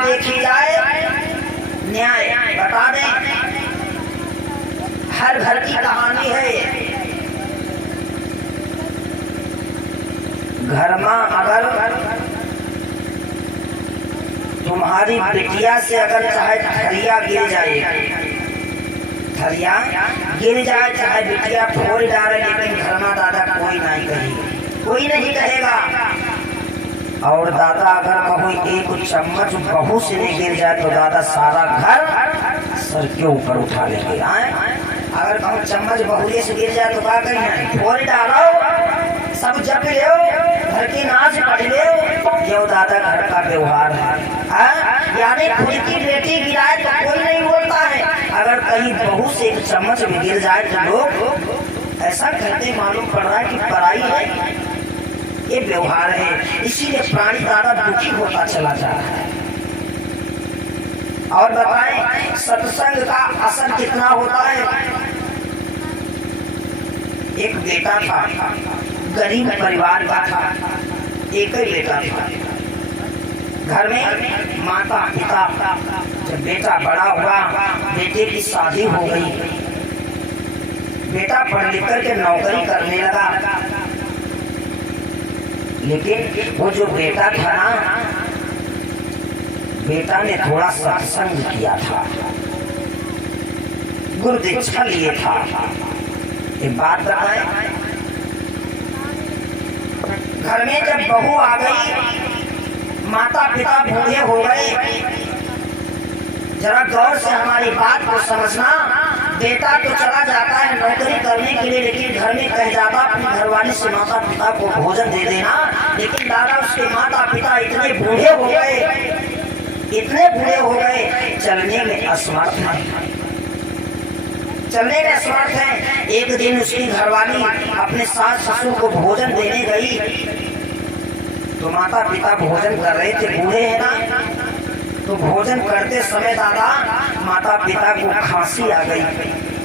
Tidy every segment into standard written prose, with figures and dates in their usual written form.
देखी जाए, न्याय बता दें। हर घर की कहानी है। घर में अगर तुम्हारी बिटिया से अगर चाहे थरिया गिर जाए, थरिया गिर जाए, चाहे बिटिया फोड़ डाले, लेकिन घर में दादा कोई नहीं कहेगा, कोई नहीं कहेगा। और दादा अगर कभी एक चम्मच बहू से नहीं गिर जाए तो दादा सारा घर सर के ऊपर उठा लेंगे। अगर कहूँ चम्मच बहुए से गिर जाए तो क्या कहीं फोड़ डालो, सब जप लो, घर की नाच पढ़ लो, ये दादा घर का व्यवहार है। यानी खुद की बेटी गिराए तो कोई नहीं बोलता है, अगर कहीं बहू से एक चम्मच में गिर जाए तो लोग ऐसा कहते मालूम पड़ रहा है कि पराई है। ये व्यवहार है, इसीलिए प्राणी दादा दुखी होता चला जा रहा है। और बताएं सत्संग का असर कितना होता है। एक बेटा था, गरीब परिवार का था, एक ही बेटा था। घर में माता पिता, जब बेटा बड़ा हुआ, बेटे की शादी हो गई, बेटा पढ़ लिख करके नौकरी करने लगा। लेकिन वो जो बेटा था ना, बेटा ने थोड़ा सत्संग किया था, गुरु दीक्षा लिए था। एक बात बताएं, घर में जब बहू आ गई, माता पिता बूढ़े हो गए, जरा गौर से हमारी बात को समझना। बेटा तो चला जाता है नौकरी करने के लिए, लेकिन घर में कह जाता अपनी घरवाली से माता पिता को भोजन दे देना। लेकिन दादा उसके माता पिता इतने बूढ़े हो गए, इतने बूढ़े हो गए, चलने में असमर्थ हैं, चलने में असमर्थ हैं। एक दिन उसकी घरवाली अपने सास ससुर को भोजन देने गई, तो माता पिता भोजन कर रहे थे, बूढ़े हैं ना, तो भोजन करते समय दादा माता पिता को खांसी आ गई,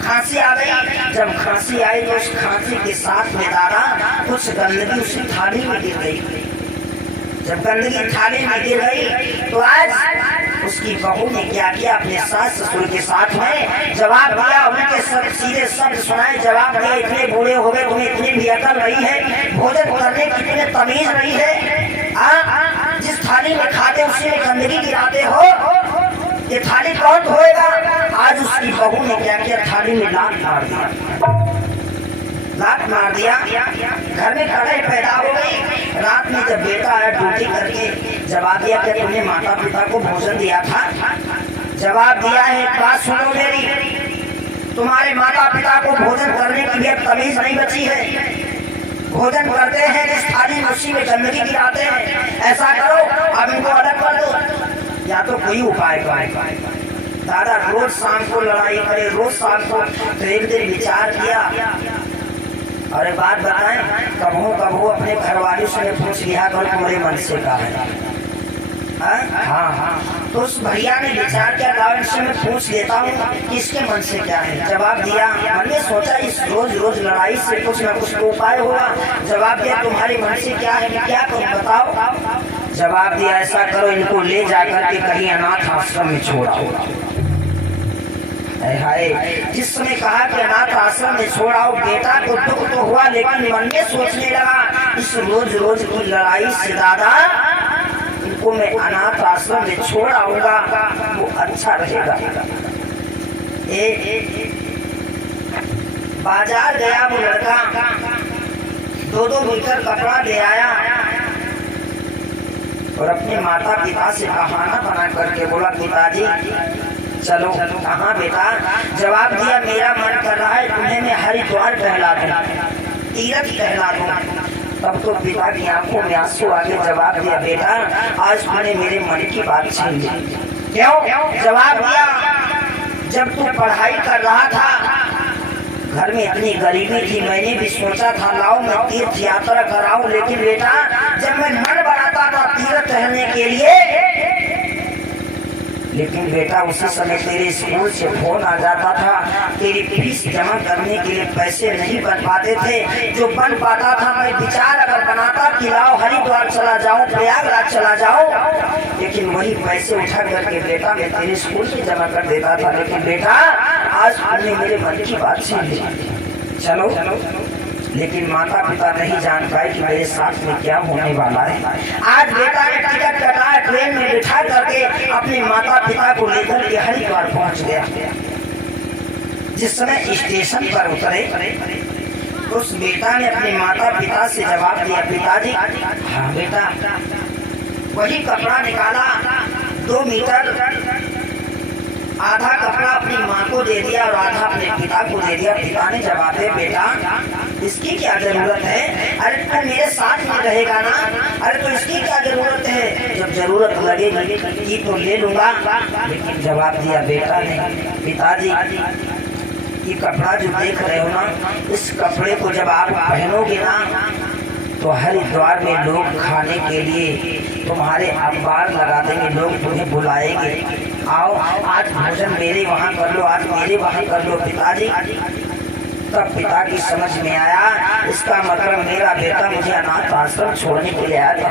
खांसी आ गई। जब खांसी आई तो उस खांसी के साथ में दादा कुछ गंदगी उसी थाली में गिर गई। जब गंदगी थाली में गिर गई तो आज उसकी बहू ने क्या किया, अपने सास ससुर के साथ में जवाब दिया, उनके सीधे शब्द सुनाए, जवाब दिया, इतने बूढ़े हो गए, तुम्हें इतनी भी अकल नहीं है, भोजन करने की तुम्हें तमीज नहीं है, जिस थाली में खाते उसी में गंदगी गिराते हो, ये थाली कौन धोएगा। आज उसकी बहू ने क्या किया, थाली में लात मार दिया, लात मार दिया। घर में कड़ाई पैदा हो गई। रात में जब बेटा आया ड्यूटी करके, जवाब दिया कि तुमने माता पिता को भोजन दिया था। जवाब दिया है, बात सुनो मेरी, तुम्हारे माता पिता को भोजन करने के लिए तमीज नहीं बची है, भोजन करते हैं जिस थाली में उसी में गंदगी गिराते हैं। ऐसा करो, अब इनको अलग कर दो, या तो कोई उपाय करो। दादा रोज शाम को लड़ाई करे, रोज शाम को, तो एक दिन विचार किया। और एक बात बताएं, कबहू कबहू अपने घरवाली से पूछ लिया करो तुम्हारे मन से का है। हाँ, तो उस भैया ने विचार किया, गाँव से मैं पूछ लेता हूँ किसके मन से क्या है। जवाब दिया, मैंने सोचा इस रोज रोज लड़ाई से कुछ न कुछ तो उपाय होगा। जवाब दिया, तुम्हारे मन से क्या है, क्या करूँ बताओ। जवाब दिया, ऐसा करो, इनको ले जाकर के कहीं अनाथ आश्रम में छोड़ाओ। हाय, जिसने कहा कि अनाथ आश्रम में छोड़ाओ, बेटा को दुख तो हुआ, लेकिन मन में सोचने लगा इस रोज रोज की लड़ाई से दादा इनको मैं अनाथ आश्रम में छोड़ आऊंगा, वो अच्छा रहेगा। बाजार गया वो लड़का, 2-2 मीटर कपड़ा ले आया और अपने माता पिता से बहाना बना करके बोला, पिताजी चलो। कहाँ बेटा? जवाब दिया, मेरा मन कर रहा है तुम्हें मैं हरिद्वार टहला दूं, तीर्थ टहला दूं। तब तो पिता की आंखों में आंसू आ गए। जवाब दिया, बेटा आज तुमने मेरे मन की बात छीन ली। क्यों? जवाब दिया, जब तू पढ़ाई कर रहा था, घर में इतनी गरीबी थी, मैंने भी सोचा था लाओ मैं तीर्थ यात्रा कराऊं, लेकिन बेटा जब मैं मन बनाता था तीर्थ टहलने के लिए लेकिन बेटा उसी समय तेरे स्कूल से फोन आ जाता था, तेरी फीस जमा करने के लिए पैसे नहीं बन पाते थे। जो बन पाता था मैं विचार अगर बनाता कि लाओ हरिद्वार चला जाऊं, प्रयागराज चला जाऊं, लेकिन वही पैसे उठा करके बेटा मैं तेरे स्कूल से जमा कर देता था। लेकिन बेटा आज तुमने मेरे मन की बात सुन ली, चलो। लेकिन माता पिता नहीं जान पाए कि मेरे साथ में क्या होने वाला है। आज बेटा ने टिकट कटाया, ट्रेन में बिठा करके अपने माता पिता को लेकर के हरिद्वार पहुंच गया। जिस समय स्टेशन पर उतरे उस बेटा ने अपने माता पिता से जवाब दिया, पिताजी। हाँ बेटा। वही कपड़ा निकाला, 2 मीटर, आधा कपड़ा अपनी माँ को दे दिया और आधा अपने पिता को दे दिया। पिता ने जवाब दिया, बेटा इसकी क्या जरूरत है? अरे तू मेरे साथ में रहेगा ना, अरे तो इसकी क्या जरूरत है? जब जरूरत लगेगी तो ले लूंगा। लेकिन जवाब दिया बेटा ने, पिताजी ये कपड़ा जो देख रहे हो ना, इस कपड़े को जब आप पहनोगे ना तो हरिद्वार में लोग खाने के लिए तुम्हारे अखबार लगा देंगे, लोग तुम्हें बुलाएंगे, आओ आज भोजन मेरे वहाँ कर लो, आज मेरे वहाँ कर लो पिताजी। तब पिता की समझ में आया, इसका मतलब मेरा बेटा मुझे अनाथ आश्रम छोड़ने के लिए आया।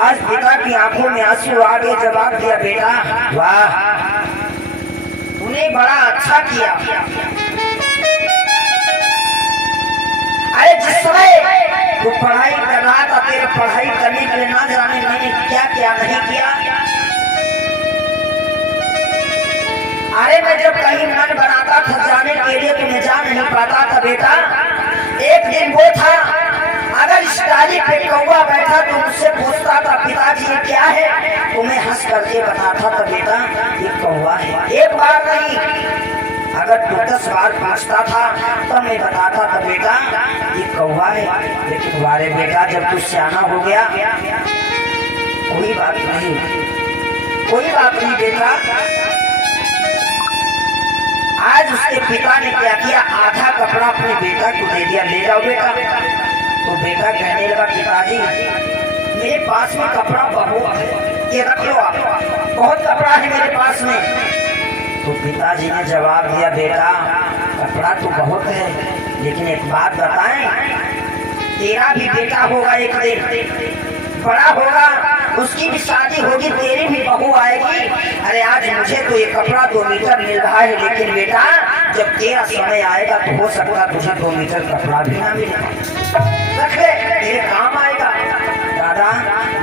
आज पिता की आंखों में आंसू आ गए। जवाब दिया, बेटा वाह तूने बड़ा अच्छा किया। अरे जिस समय तू पढ़ाई कर रहा था, तेरे पढ़ाई करने के लिए ना जाने मैंने क्या क्या नहीं किया। अरे मैं जब कहीं मन बनाता था जाने के लिए तो मैं जा नहीं पाता था बेटा। एक दिन वो था, अगर इस डाली पे कौवा बैठा तो मुझसे पूछता था, पिताजी ये क्या है? तो मैं हंस करके बताता था, बेटा ये कौवा है। एक बार नहीं, अगर तू 10 बार पूछता था तब मैं बताता था, बेटा ये कौवा है। लेकिन वारे बेटा जब तू सियाना हो गया, कोई बात नहीं, कोई बात नहीं बेटा। आज उसके पिता ने क्या किया, आधा कपड़ा अपने बेटा को दे दिया, ले जाओ बेटा। तो बेटा कहने लगा, पिताजी मेरे पास में कपड़ा बहुत है, ये रख लो आप, बहुत कपड़ा है मेरे पास में। तो पिताजी ने जवाब दिया, बेटा कपड़ा तो बहुत है, लेकिन एक बात बताएं, तेरा भी बेटा होगा एक दिन, बड़ा होगा, उसकी भी शादी होगी, तेरी भी बहू आएगी। अरे आज मुझे तो ये कपड़ा 2 मीटर मिल रहा है, लेकिन बेटा जब तेरा समय आएगा तो हो सकता तुझे 2 मीटर कपड़ा भी ना मिले, रख ले, तेरे काम आएगा। दादा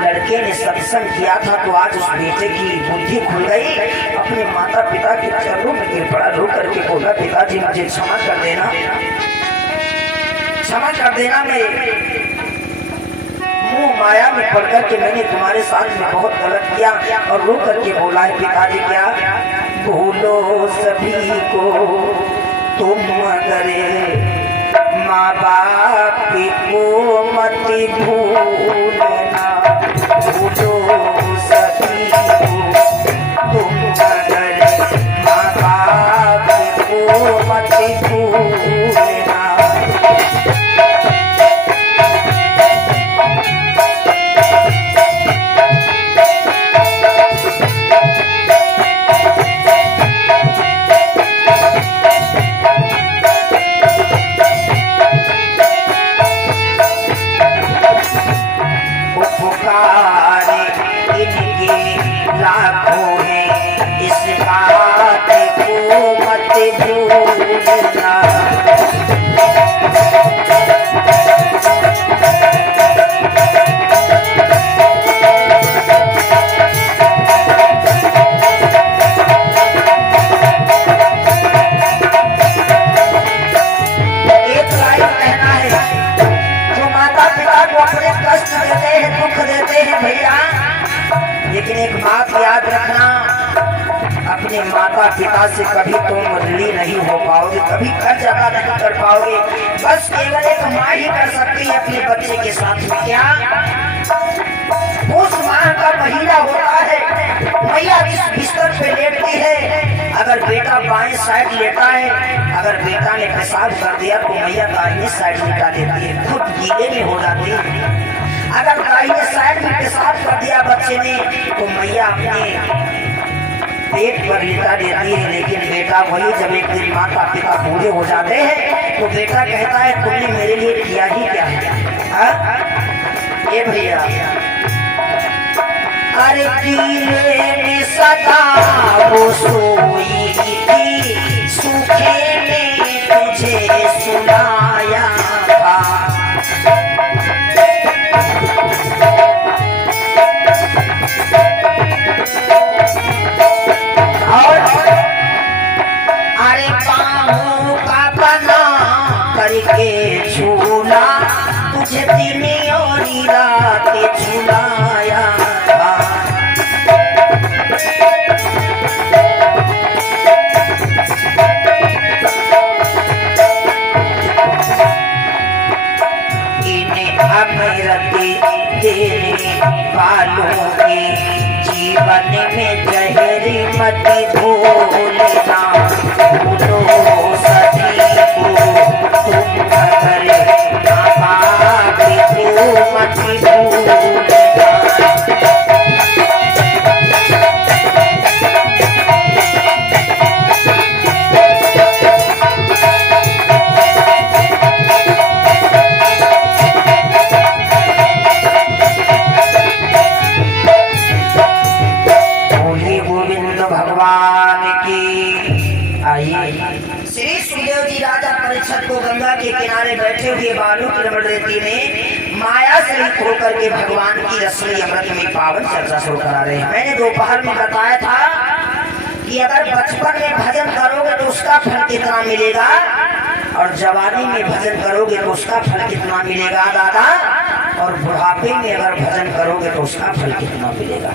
लड़के ने सत्संग किया था तो आज उस बेटे की बुद्धि खुल गई। अपने माता पिता के चरणों में गिर पड़ा, रो करके बोला, पिताजी मुझे क्षमा कर देना, क्षमा कर देना। मैं मुंह माया में पड़ करके मैंने तुम्हारे साथ में बहुत गलत किया। और रो करके बोला है, पिताजी क्या भूलो सभी को तुम मगर माँ बाप को मत भूलना, भूलो सभी को तुम मगर माँ बाप को मत भूलना। लाखों है इस बात को मत भूलना। एक लाइन कहना है, जो माता पिता को अपने कष्ट देते हैं, दुख देते हैं भैया, लेकिन एक बात याद रखना, अपने माता पिता से कभी तुम ऋणी नहीं हो पाओगे, कभी कर्ज अदा नहीं कर पाओगे। बस केवल एक माँ ही कर सकती है अपने बच्चे के साथ में। क्या उस माह का महीना होता है, मैया जिस बिस्तर पे लेटती है, अगर बेटा बाएं साइड लेटा है, अगर बेटा ने पेशाब कर दिया तो मैया दाहिनी साइड लेटा देती है, खुद गीले में हो जाती है। अगर दाहिने साइड में पेशाब कर दिया बच्चे ने तो मैया अपने पेट पर लेटा देती है, लेकिन बेटा वही जब एक दिन माता पिता बूढ़े हो जाते हैं तो बेटा कहता है तुमने मेरे लिए किया ही क्या है? ये भैया अरे कीले में सदा वो सोई थी, सूखे ने तुझे सुनाया था। अरे बाहों का बना करके झूला तुझे दिन और रात झुलाया था। इन्हें अमृत देने वालों के जीवन में जहरी मत घोलना, भूलो सदी को तुम अगर नापाक को मत भूलना। श्री सुखदेव जी राजा परीक्षित को गंगा के किनारे बैठे हुए बालू की रमणरेती में माया से लिप्त होकर के भगवान की रसोई अमृत में पावन चर्चा शुरू करा रहे हैं। मैंने दोपहर में बताया था कि अगर बचपन में भजन करोगे तो उसका फल कितना मिलेगा, और जवानी में भजन करोगे तो उसका फल कितना मिलेगा दादा, और बुढ़ापे में अगर भजन करोगे तो उसका फल कितना मिलेगा।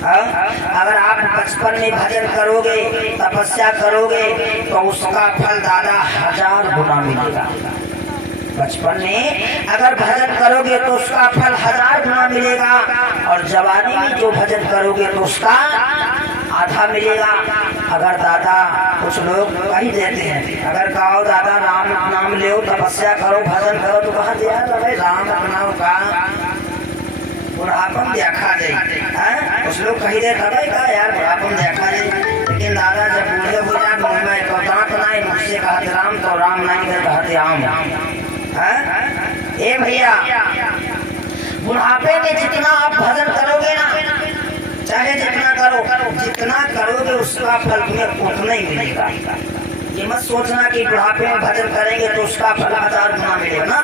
अगर आप बचपन में भजन करोगे, तपस्या करोगे तो उसका फल दादा 1000 गुना मिलेगा। बचपन में अगर भजन करोगे तो उसका फल 1000 गुना मिलेगा, और जवानी में जो भजन करोगे तो उसका आधा मिलेगा। अगर दादा कुछ लोग कही देते हैं, अगर कहो दादा राम नाम लो, तपस्या करो, भजन करो, तो कहा दिया राम नाम का बुढ़ापन देखा जाए। कुछ लोग कही दे का यार बुढ़ापन देखा जाए, लेकिन दादा जब बूढ़े हो जाए मुँह में तो दांत नहीं, मुझसे कहते राम तो राम नहीं कहते आम। ए भैया बुढ़ापे में जितना आप भजन करोगे ना, चाहे जितना करोगे उसका फल तुम्हें उतना ही मिलेगा। ये मत सोचना कि बुढ़ापे में भजन करेंगे तो उसका फल 1000 गुना मिलेगा ना।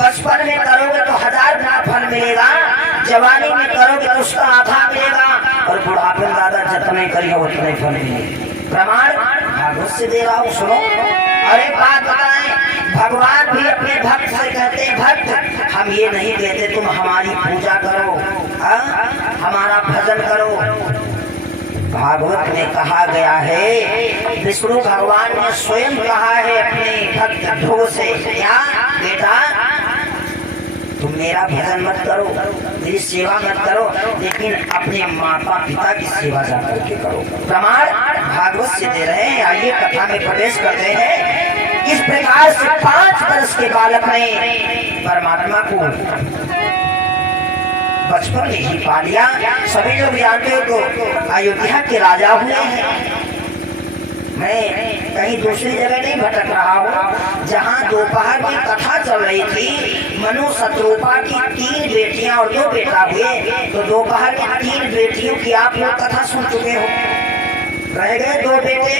बचपन में करोगे तो 1000 गुना फल मिलेगा, जवानी में करोगे तो उसका आधा मिलेगा, और बुढ़ापे में दादा जितने करिए उतने फल मिलेगा। प्रमाण भागवत से दे रहा हूँ, सुनो। अरे बात बताएं, भगवान भी अपने भक्त से कहते हैं भक्त हम ये नहीं कहते तुम हमारी पूजा करो, हमारा भजन करो। भागवत में कहा गया है, विष्णु भगवान ने स्वयं कहा है अपने भक्त ध्रुव से, क्या बेटा तुम मेरा भजन मत करो, मेरी सेवा मत करो, लेकिन अपने माता पिता की सेवा जा करके करो। प्रमाण भागवत से दे रहे हैं। आइए कथा में प्रवेश करते हैं। इस प्रकार से 5 वर्ष के बालक ने परमात्मा को बचपन में ही पा लिया। सभी लोग जानते हो तो अयोध्या के राजा हुए हैं। मैं कहीं दूसरी जगह नहीं भटक रहा हूँ। जहाँ दोपहर की कथा चल रही थी, मनु शत्रुपा की 3 बेटियां और 2 बेटा हुए, तो दोपहर की 3 बेटियों की आप लोग कथा सुन चुके हो। रह गए 2 बेटे,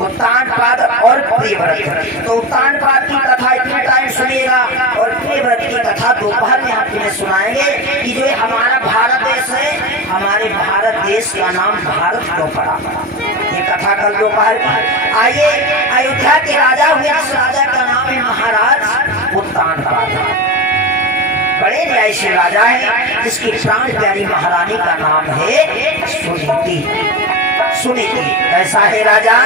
उत्तानपाद और प्रियव्रत। तो उत्तानपाद की कथा इतने टाइम सुनिएगा, और प्रियव्रत की कथा दोपहर में हम तुम्हें सुनाएंगे कि जो हमारा भारत देश है, हमारे भारत देश का नाम भारत क्यों पड़ा। ये कथा कल दोपहर की। आइए, अयोध्या के राजा हुए, इस राजा का नाम है महाराज उत्तानपाद। बड़े न्यायशील राजा है, जिसकी प्राण प्यारी महारानी का नाम है सुनीति। सुनीति ऐसा है राजा,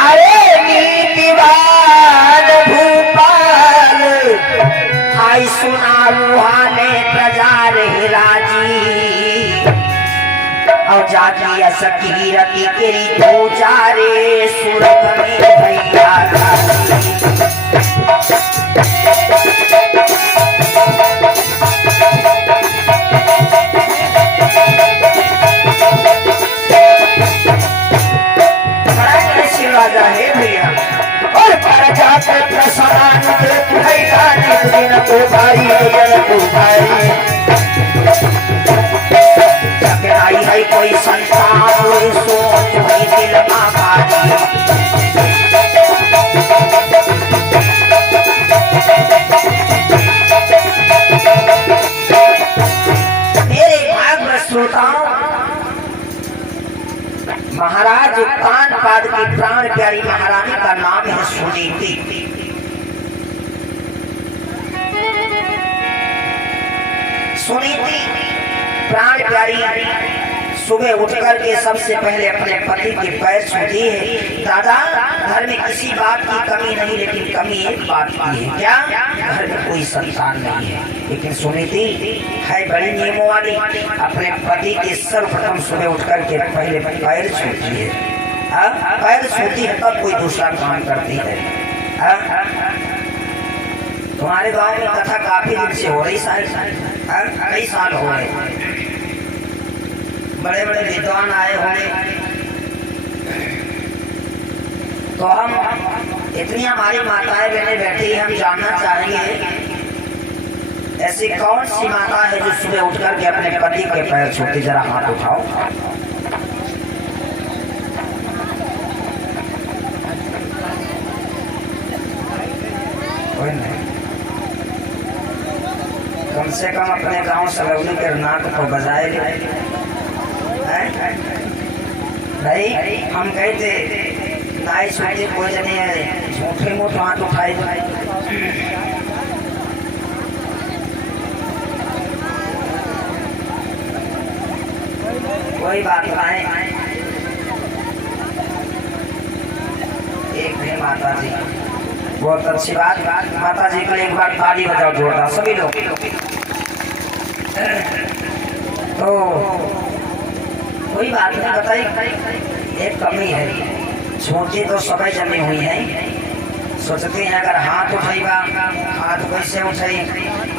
अरे नीतिवान भूपाल आई सुना रूहाने प्रजा रे राजी, और जाती असकी रति केरी दो चारे सुरग में भैया जो कानपाद की प्राण प्यारी महारानी का नाम है सुनीति। सुनीति प्राण प्यारी सुबह उठकर के सबसे पहले अपने पति के पैर छूती है। दादा, घर में किसी बात की कमी नहीं, लेकिन कमी एक बात की है। क्या? घर में कोई संतान नहीं है। लेकिन सुनीति है बड़े नियमों वाली, अपने पति के सर्वप्रथम सुबह उठकर के पहले पैर छूती है। पैर छूती है तब कोई दूसरा काम करती है। तुम्हारे गांव में कथा काफी दिन से हो रही, कई साल हो गए, बड़े बड़े विद्वान आए होंगे, तो हम इतनी हमारी माताएं बहनें बैठी, हम जानना चाहेंगे ऐसी कौन सी माता है जो सुबह उठकर के अपने पति के पैर छूती? जरा हाथ उठाओ। कोई नहीं। कम से कम अपने गांव सलौनी के नाक को बजाए भाई। हम कहते नाई सोचे कोई जने झूठे मुठ हाथ उठाए, कोई बात नहीं। एक भी माता जी, बहुत अच्छी बात। माता जी के लिए एक बार ताली बजाओ जोरदार सभी लोग। तो कोई बात नहीं बताई, एक कमी है, छोटी तो सभी जमी हुई है। सोचते हैं अगर हाथ उठेगा, हाथ कैसे उठाई?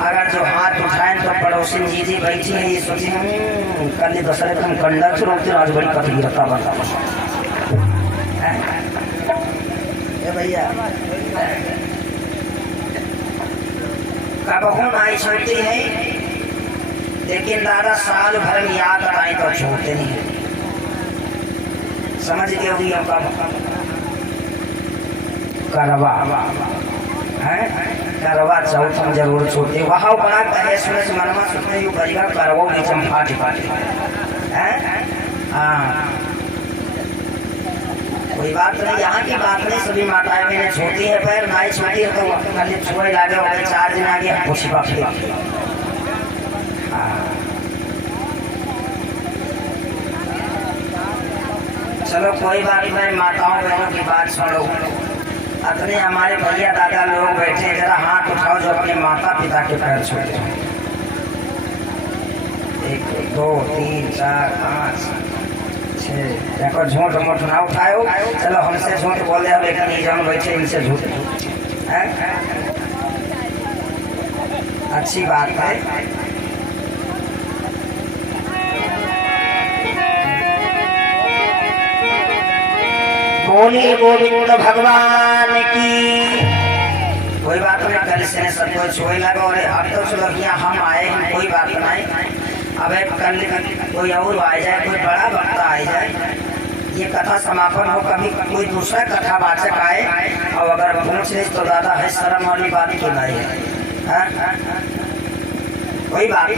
अगर जो हाथ उठाए तो पड़ोसी जी बैठी है, ये सोचे कल दूसरे तुम कंडक रोकते आज बड़ी कथी गिरता बनता भैया। कबहू नाई छोड़ती है, लेकिन दादा साल भर में याद आए तो छोड़ते नहीं। समझ गए होगी करवा है, करवा चौथ हम जरूर छोड़ते। वहाँ बड़ा कहे सुने से मनमा सुनते यू करेगा करवो भी चंपा टिपाटे है। हाँ, कोई बात नहीं, यहाँ की बात नहीं। सभी माताएं मैंने छोटी है पैर, नाई छोटी है तो खाली छुए लागे वाले 4 दिन आगे खुशी बापी। चलो कोई बात नहीं, माताओं बहनों की बात सुनो। अपने हमारे भैया दादा लोग बैठे, जरा हाथ उठाओ जो अपने माता पिता के पैर छूते हैं। 1 2 3 4 5 6। देखो झूठ मूठ ना उठाओ। चलो हमसे झूठ बोल रहे, लेकिन ये जहाँ बैठे इनसे झूठ है। अच्छी बात है। बोली गोविंद भगवान की। कोई बात नहीं, कल से सब कुछ छुए लगा। और अब तो चलो यहाँ हम आए हैं, कोई बात नहीं। अब कल कोई और आ जाए, कोई बड़ा वक्ता आ जाए, ये कथा समापन हो, कभी कोई दूसरा कथावाचक आए और अगर पूछ ले तो दादा है शर्म वाली बात क्यों नहीं है? कोई बात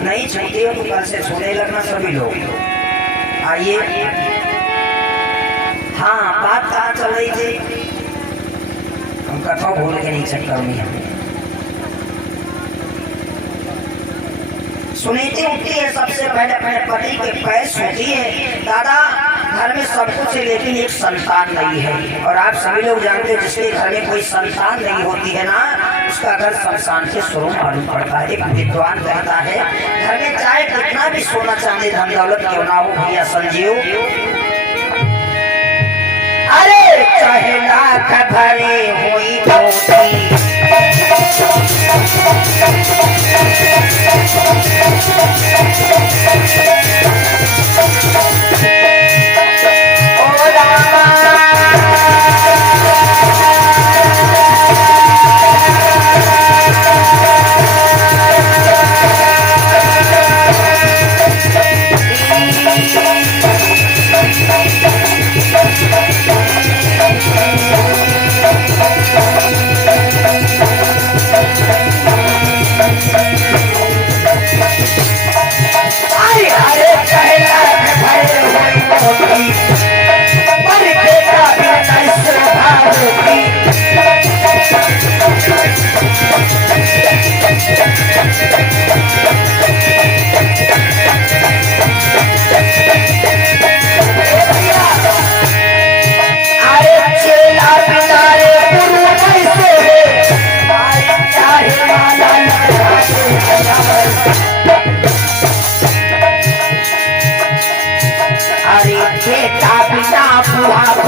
नहीं छूटी हो तो कल से छूने लगना सभी लोग। आइए। हाँ, बात कहाँ चल रही थी? हम कथा भूल के नहीं चक्कर में। सुनीति उठती है, सबसे पहले अपने पति के पैर छूती है। दादा, घर में सब कुछ है लेकिन एक संतान नहीं है। और आप सभी लोग जानते हैं जिसके घर में कोई संतान नहीं होती है ना, उसका घर शमशान से शुरू मालूम पड़ता है। एक विद्वान कहता है, घर में चाहे कितना भी सोना चांदी धन दौलत क्यों ना हो भैया संजीव, अरे चाहे लाख भरे हुई मोती,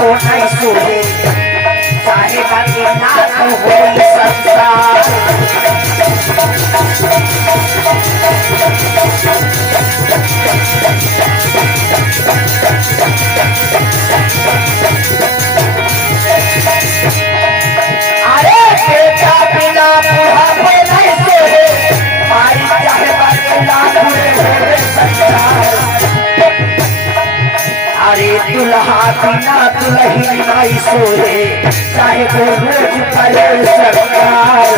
को नहीं सोहे चाहे बाकी लाख होई संसार। अरे बेटा बिना बुढ़ा को नहीं सोहे माई चाहे बाकी लाख होई संसार। अरे दुल्हा बिना दुल्ही नहीं सोए चाहे वो रोज करे सरकार।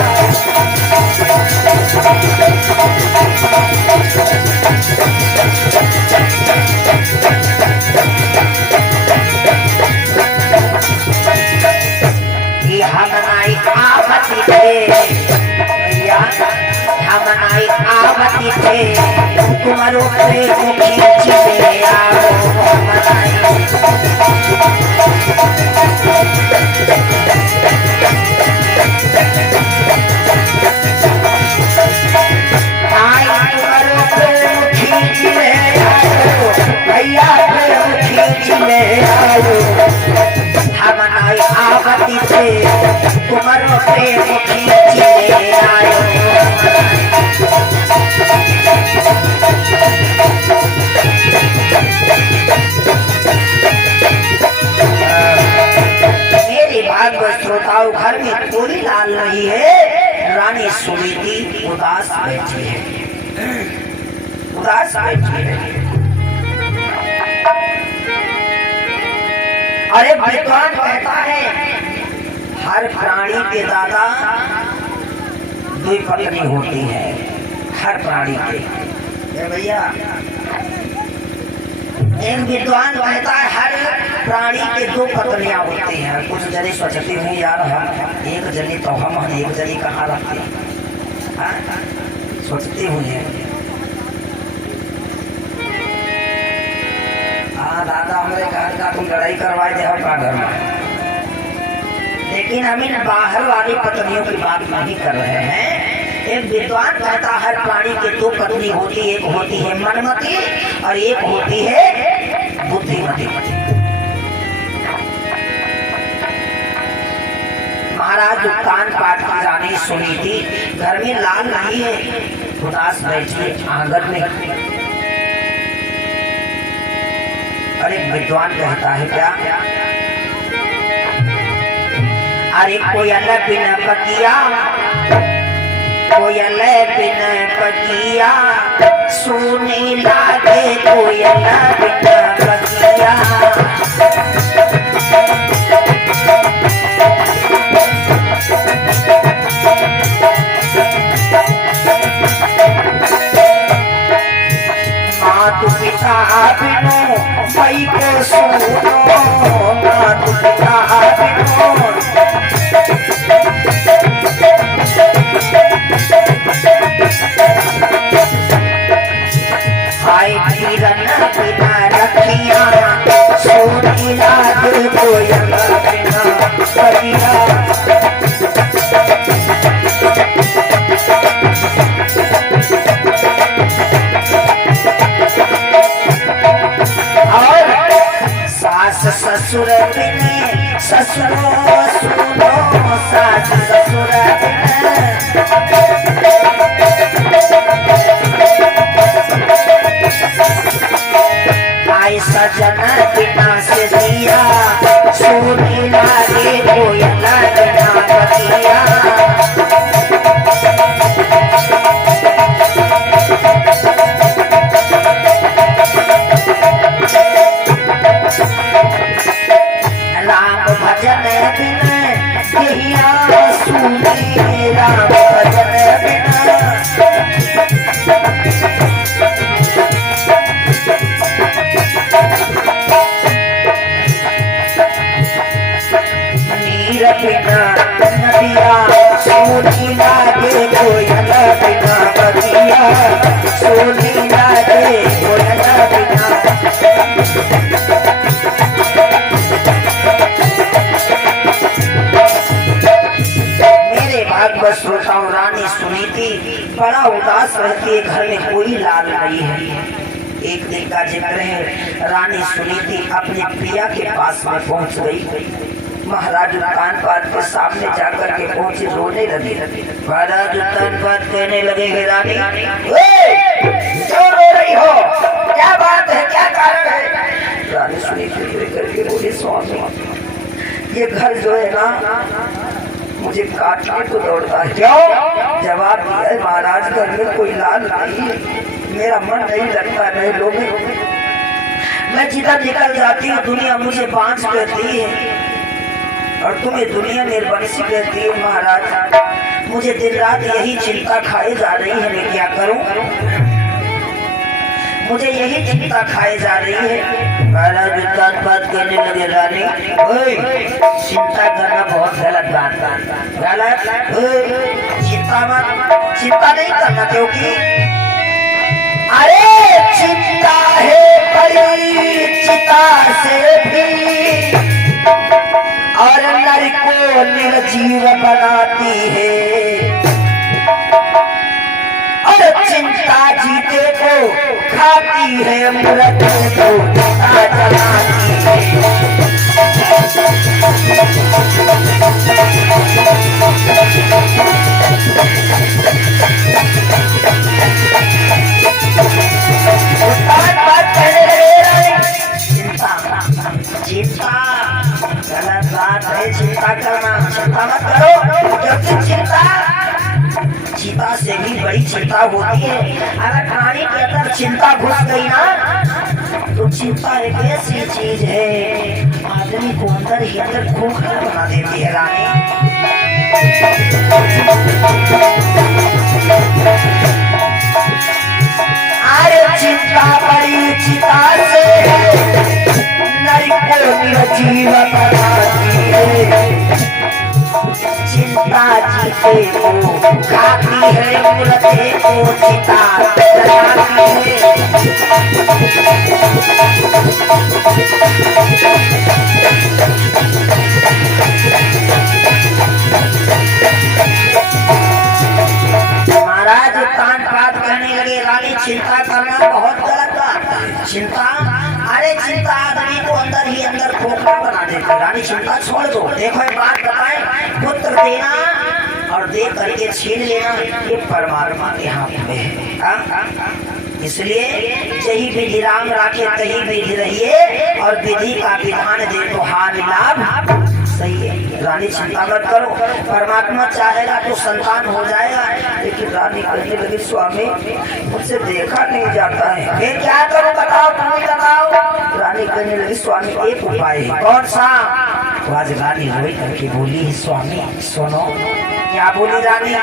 कि हम नाई आवती थे भैया, हम नाई आवती थे तुम्हारो प्रेम खींच ले आओ। भैया प्रेम खींच ले आओ। हम नाई आवती थे तुम्हारो प्रेम खींच ले आओ। श्रोताओं घर में कोई लाल नहीं है। रानी सुनीति उदास बैठी है, उदास बैठी है। अरे विद्वान कहता है हर प्राणी के दादा दो पत्नी होती है, हर प्राणी के भैया। एक विद्वान कहता है हर प्राणी के दो पत्नियां होती हैं। कुछ जने सोचते हुए यार हम एक जनी तो हम एक जनी कहाँ रखते हैं, सोचते हुए हाँ दादा हमारे घर का तुम लड़ाई करवाए दे का घर में। लेकिन हम इन बाहर वाली पत्नियों की बात नहीं कर रहे हैं। एक विद्वान कहता हर प्राणी के दो पत्नी होती, एक होती है मनमती और एक होती है बुद्धिमती। महाराज कान पाठ की रानी सुनीति घर में लाल नहीं है, उदास बैठी आंगन में। अरे विद्वान कहता है क्या, अरे कोयल बिन पतिया, कोयल बिन पतिया सोने लागे कोयल बिन पतिया। मातु पिता बिनु भाई को सुनो, मातु पिता बिनु हाय किरण बिना रखिया सोनी लाग कोयल बिना पतिया। ससुर बिने ससुरो सुनो, सास ससुर आय सजन बिना से दिया सोने लागे कोयल बिना पतिया। भजन बिना कहिया सुनी, राम भजन बिना नीर बिना नदिया सोनी लागे कोयल बिना पतिया, सोनी लागे कोयल बिना। श्रोताओं रानी सुनीति बड़ा उदास रहती है, घर में कोई लाल नहीं है। एक दिन का जिक्र है, रानी सुनीति अपने प्रिया के पास में पहुंच गई। महाराज उत्तानपाद के सामने जाकर के पहुंचे, रोने लगे। महाराज उत्तानपाद कहने लगे, हे रानी क्यों रो रही हो, क्या बात है, क्या कारण है? रानी सुनीति करके बोली, स्वामी ये घर जो है ना मुझे काटने को दौड़ता है। क्यों? जवाब दिया है, महाराज घर में कोई लाल नहीं, मेरा मन नहीं लगता, नहीं लोगे। मैं जिधर निकल जाती हूँ दुनिया मुझे बांझ कहती है और तुम्हें दुनिया निर्वंशी कहती है। महाराज मुझे दिन रात यही चिंता खाए जा रही है, मैं क्या करूं? मुझे यही चिंता खाए जा रही है। महाराज उत्तानपाद कहने लगे, रानी चिंता करना बहुत गलत बात है, गलत। चिंता नहीं करना, क्योंकि अरे चिंता है बड़ी चिता से भी और नर को निर्जीव बनाती है, और चिंता जीते को खाती है, मृत्यु को जलाती है। चिंता गलत बात है, चिंता करना, चिंता मत करो, क्योंकि चिंता से भी बड़ी चिंता होती है। अगर प्राणी के अंदर चिंता घुस गई ना तो चिंता एक ऐसी चीज है आदमी को अंदर ही अंदर खोखला बना देती है। रानी अरे चिंता बड़ी चिता से नर को निर्जीव बनाती है, चिंता जीते को खाती है, मृत्यु को चिता जलाती है। महाराज उत्तानपाद कहने लगे, रानी चिंता करना बहुत गलत बात है। चिंता, अरे चिंता आदमी को अंदर ही अंदर खोखला बना देती है। रानी चिंता छोड़ दो। देखो एक बात बताए, पुत्र देना और दे करके छीन लेना ये परमात्मा के हाथ में है। इसलिए जही विधि राम राखे तही विधि रहिए, और विधि का विधान दे तो हानि लाभ सही है। रानी चिंता मत करो, परमात्मा चाहेगा तो संतान हो जाएगा। लेकिन रानी कहने लगी, स्वामी मुझसे देखा नहीं जाता है, फिर क्या करूं बताओ, तुम ही बताओ। रानी कहने लगी, स्वामी एक उपाय है। कौन सा? आज रानी रोई करके बोली, स्वामी सुनो। क्या बोली रानी?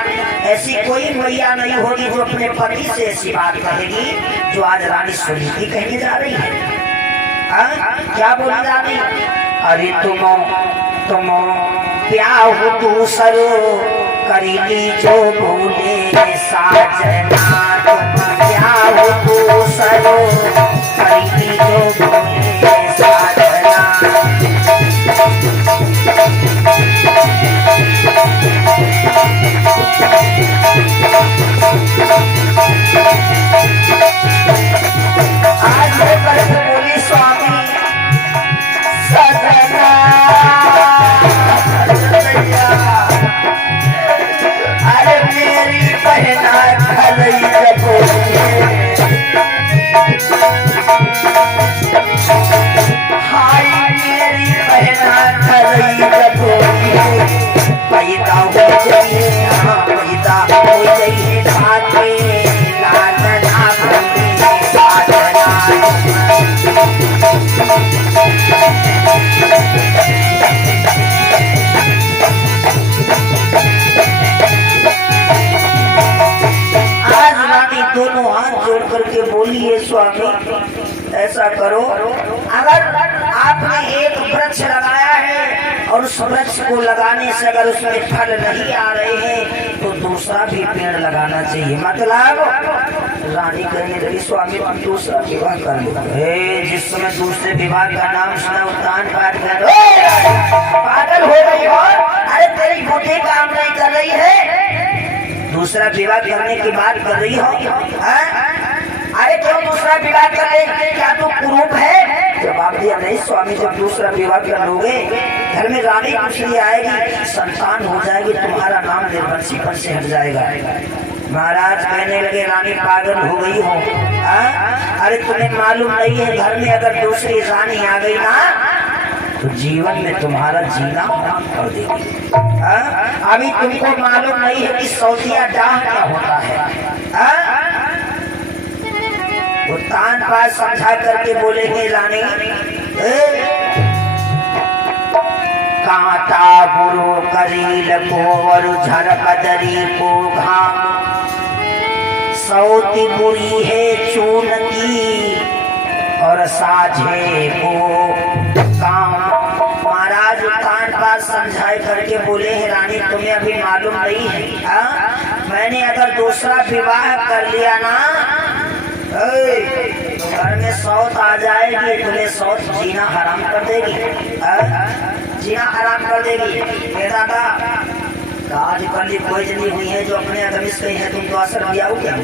ऐसी कोई मैया नहीं होगी जो अपने पति से ऐसी बात कहेगी जो आज रानी सुनीति कहने जा रही है। क्या बोली रानी? अरे तुम प्याह दूसरो करीली जो बोले साजना, तुम प्याह दूसरो करीली जो बोले साजना। आज बोली स्वामी सजना, अरे मेरी बहना खलई जबोले, हाय मेरी बहना खलई जबोले, पैदा हो जाइए, हाँ पैदा हो जाइए, भागे लालना भूले साधना। दोनों हाथ जोड़ करके बोलिए, स्वामी ऐसा करो, अगर आपने एक वृक्ष लगाया है और उस वृक्ष को लगाने से अगर उसमें फल नहीं आ रहे हैं तो दूसरा भी पेड़ लगाना चाहिए। मतलब रानी कहने लगी, स्वामी तुम दूसरा विवाह कर लो। जिस समय दूसरे विवाह का नाम सुना उत्तानपाद पागल हो गई हो, अरे तेरी बुद्धि काम नहीं कर रही है, दूसरा विवाह करने की बात कर रही हो। अरे क्यों दूसरा विवाह कर ले, क्या तू कुरूप है? जवाब दिया, नहीं स्वामी, जब दूसरा विवाह कर लोगे घर में रानी दूसरी आएगी, संतान हो जाएगी, तुम्हारा नाम निर्वंशी पर से हट जाएगा। महाराज कहने लगे, रानी पागल हो गई हो? अरे तुम्हें मालूम नहीं है, घर में अगर दूसरी रानी आ गई ना तो जीवन में तुम्हारा जीना हराम कर देगी। अभी तुमको मालूम नहीं है कि सौतिया डाह क्या होता है। वो तान पास समझा करके बोलेंगे, रानी कांटा बुरो करील कोवर झर बदरी को घाम, सौती बुरी है चून की और साझे को काम। महाराज कान पास समझाए करके बोले हैं, रानी तुम्हें अभी मालूम नहीं है, मैंने अगर दूसरा विवाह कर लिया ना तो घर में सौत आ जाएगी, तुम्हें सौत जीना हराम कर देगी, जीना हराम कर देगी। दादा आज कल कोई जनी हुई है जो अपने अदमिश कही है, तुम तो असर दिया हो क्या?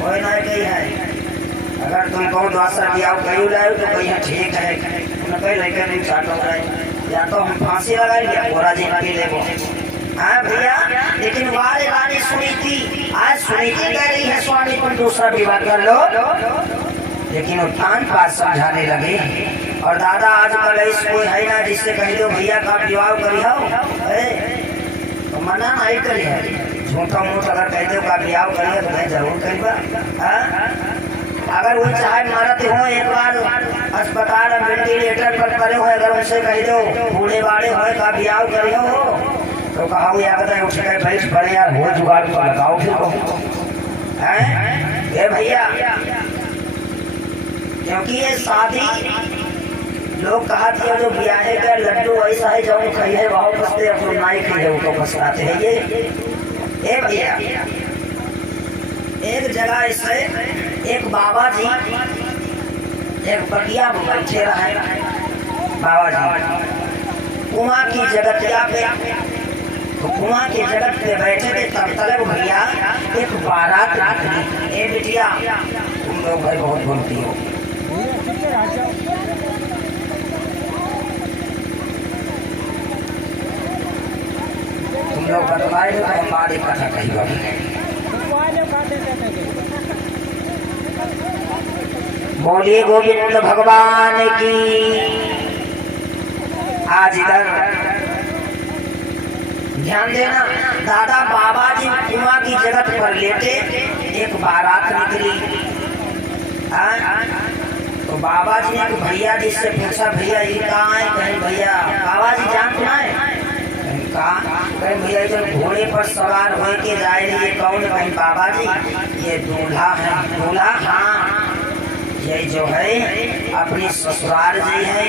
कोई ना कही है, अगर तुम कहो तो असर दिया हो कही लाए तो कही ठीक है, कहीं लेकर नहीं चाटो या तो हम फांसी लगाएंगे पूरा जी पी ले। हाँ भैया, लेकिन वाले रानी सुनी थी, आज सुनी थी कह रही है स्वामी तुम दूसरा विवाह कर लो, लेकिन वो कान पास समझाने लगे। और दादा आजकल ऐसा कोई है ना जिससे कह दो भैया का विवाह करी हो, तो मना नहीं करी, झूठा मूठ अगर कह दो का विवाह करिए तो मैं जरूर करीबा। अगर वो चाहे मरते हो एक बार अस्पताल में वेंटिलेटर पर पड़े हो, अगर उनसे कह दो बूढ़े बाड़े हो का ब्याह करे हो तो कहा याद है उठ के बैठ पड़े यार, हो जुगाड़ को लगाओ फिर ये भैया। क्योंकि ये शादी लोग कहा था जो ब्याहे का लड्डू ऐसा है जो कही है बहुत पसते अपने नाई के वो तो पसराते हैं ये भैया। एक जगह ऐसे एक बाबा जी एक बगिया में बैठे रहे, बाबा जी कुआं की जगतिया पे, तो कुआं के जगत पे बैठे थे, तब तलब भैया एक बारात निकली। ए बिटिया तुम लोग भाई बहुत बोलती हो, तुम लोग बतलाए तो हम बाद इकट्ठा कही। बोलिए गोविंद भगवान की। आज इधर ध्यान देना, दादा बाबा जी कुआं की जगत पर लेटे, एक बारात निकली। तो बाबा जी ने भैया जी से पूछा, भैया ये कहाँ है? कहीं भैया बाबा जी जान सुना है? कहीं भैया इधर घोड़े पर सवार हो के जा रही है, कौन? कहीं बाबा जी ये दूल्हा है। दूल्हा? हाँ, ये जो है अपनी ससुराल जी है,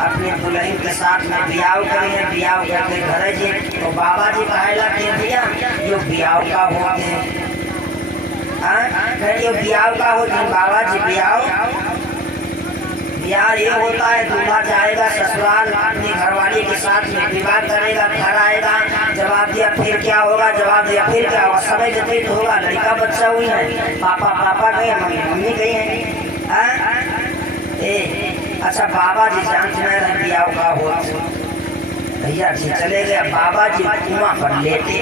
अपने दुल्हन के साथ में ब्याह करी है, ब्याह करके घर जी। तो बाबा जी कहला के भैया जो ब्याह का होते हैं, जो ब्याह का होते हैं बाबा जी, ब्याह ये होता है दूल्हा जाएगा ससुराल, अपनी घरवाली के साथ में विवाह करेगा, घर आएगा। जवाब दिया फिर क्या होगा? जवाब दिया फिर क्या होगा? समय व्यतीत होगा, लड़का बच्चा हुई है, पापा पापा गए, मम्मी गई है। अच्छा बाबा जी जानते हैं ब्याह का हो, भैया जी चले गए। बाबा जी कुआं पर लेटे,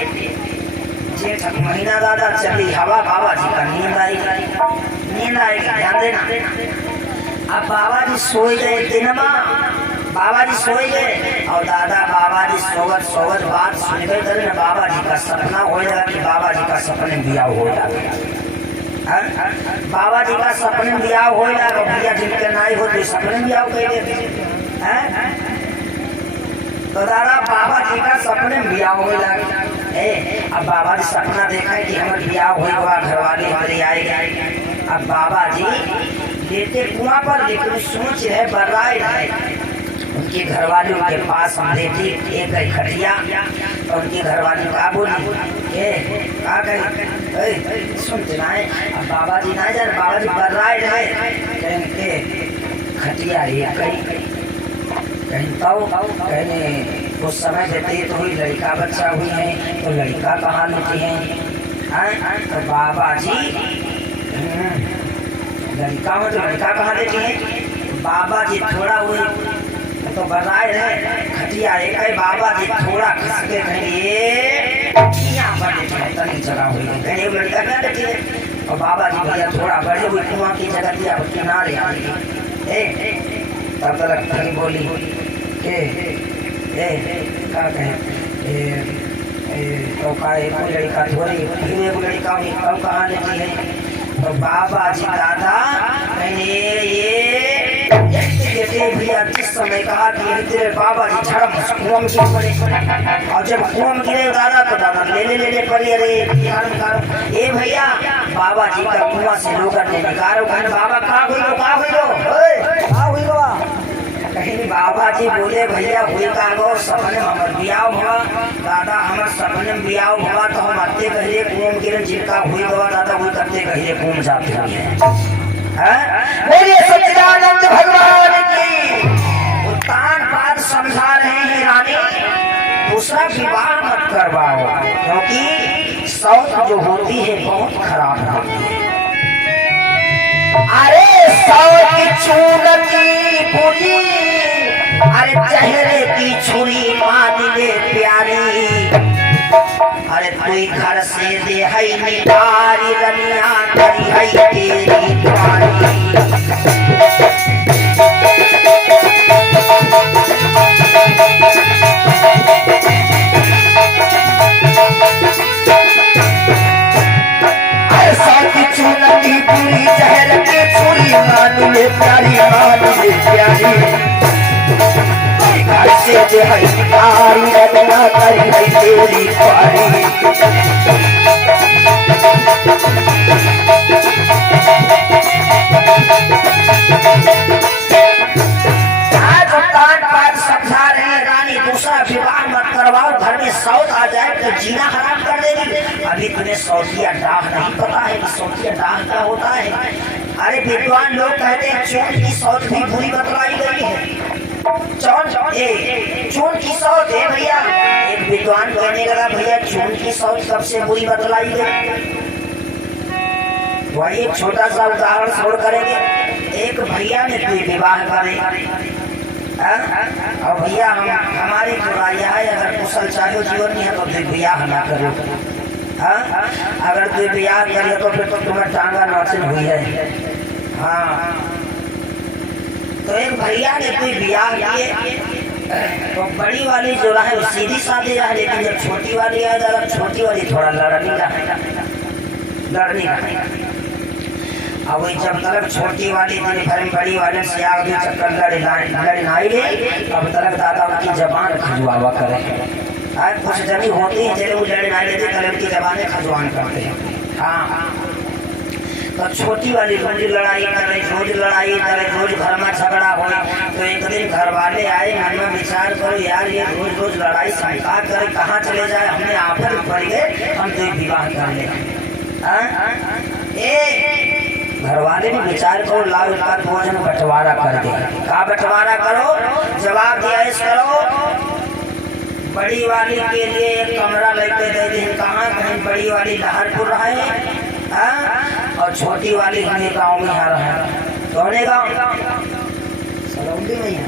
जेठ महीना दादा चली हवा, बाबा जी का नींद आएगी। ध्यान देना, अब बाबा जी सोए गए दिनमा, बाबा जी सोए गए और दादा बाबा जी सोवत बात सुन गए करे ना, बाबा जी का सपना हो जाएगा कि बाबा जी का सपने ब्याह हो जाएगा। बाबा जी का सपने ब्याह हो जाएगा, भैया जिनके नाई हो तो सपने ब्याह कर देते। तो दादा बाबा जी का सपने ब्याह हो जाएगा। अब बाबा जी सपना देखा है कि हमारे ब्याह होगा, घरवाले हमारे आएगा। अब बाबा जी लेटे कुआं पर, लेकिन सोच है बर्राए है, उनकी घरवाली के पास हम लेटी एक खटिया, और उनकी घरवाली का बोली सुनते ना है। अब बाबा जी ना जाए, बाबा जी बर्राए रहे खटिया कहीं तो कहने उस समय व्यतीत हुई, लड़का बच्चा हुई है तो लड़का कहाँ लेते हैं। तो बाबा जी लड़का हो तो लड़का कहाँ देती है? बाबा जी थोड़ा हुई तो बनाए रहे खटिया एक बाबा जी थोड़ा खसके कहेंगे यहाँ पर तनी जगह हुई कहीं लड़का क्या देती है? और बाबा जी भैया थोड़ा बड़े हुए कुआं की जगह दिया किनारे आ गई। तब तक खड़ी बोली के क्या कहे तो का एक लड़का थोड़ी फिर एक लड़का हुई कब कहाँ लेती है? तो बाबा जी दादा ये भैया जिस समय कहा कि तेरे बाबा जी झड़प कुआं में गिर पड़े और जब कुआं में गिरे दादा तो दादा ले पड़ी। अरे ये भैया बाबा जी का कुआं से लोग ने निकालो बाबा कहाँ हुई लो कहीं बाबा जी बोले भैया हुई का गो सपने हमार बियाह हुआ दादा हमार सपने में बियाह हुआ तो हम आते कहिए कुआं में गिरे जिनका हुई गवा दादा वही करते कहिए कुआं जाते हैं। बोलिए सच्चिदानंद भगवान की। उत्तान बात समझा रहे हैं रानी दूसरा विवाह मत करवाओ क्योंकि सौत जो होती है बहुत खराब होती है। अरे सौत की चून की पूरी अरे चेहरे की छुरी मान ले प्यारी अरे कोई घर से दे है निकारी रनिया करी है तेरी द्वारी। पूरी जहर की छुरी मान ले प्यारी मान ले प्यारी घर से दे है निकारी रनिया करी है तेरी द्वारी। विवाह मत करवाओ घर में सौत आ जाए तो जीना हराम कर देगी। अभी तुम्हें सौतिया डाह नहीं पता है कि सौतिया डाह क्या होता है? अरे विद्वान लोग कहते हैं चून की सौत भी बुरी बतलाई गई है। चून की सौत है भैया। एक विद्वान कहने लगा भैया चून की सौत सबसे बुरी बतलाई गई। वही एक छोटा सा उदाहरण छोड़ करेंगे। एक भैया ने कोई विवाह करे और भैया हमारी बुराइयाँ है अगर कुशल चाहो जीवन नहीं है तो फिर ब्याह ना करो। अगर तू ब्याह करे तो फिर तो तुम्हें टांगा नाचिन हुई है। हाँ तो एक भैया ने कोई ब्याह किए तो बड़ी वाली जो है वो सीधी साधी रहा लेकिन जब छोटी वाली है जरा छोटी वाली थोड़ा लड़नी अब वही जब तक छोटी वाली दिन भर में बड़ी वाले से आगे चक्कर लड़ाई ले अब तक दादा उनकी जबान खजुआवा करे। कुछ जमी होती है जब वो लड़ाई लेते तब उनकी जबानें खजुआन करते हैं। हाँ तो छोटी वाली रोज लड़ाई करे रोज घर में झगड़ा हो तो एक दिन घर वाले आए मन में विचार करो यार ये रोज लड़ाई स्वीकार करे कहाँ चले जाए हमने आफत पड़ गए हम तो विवाह कर ले। घर वाले भी विचार करो लाभ का भोजन बंटवारा कर दे। कहा बंटवारा करो? जवाब दिया इस करो बड़ी वाली के लिए एक कमरा लेके दे दे। कहाँ कहीं बड़ी वाली लहरपुर रहे और छोटी वाली हमें गाँव में यहाँ रहे। कौने गाँव? सलौली में है।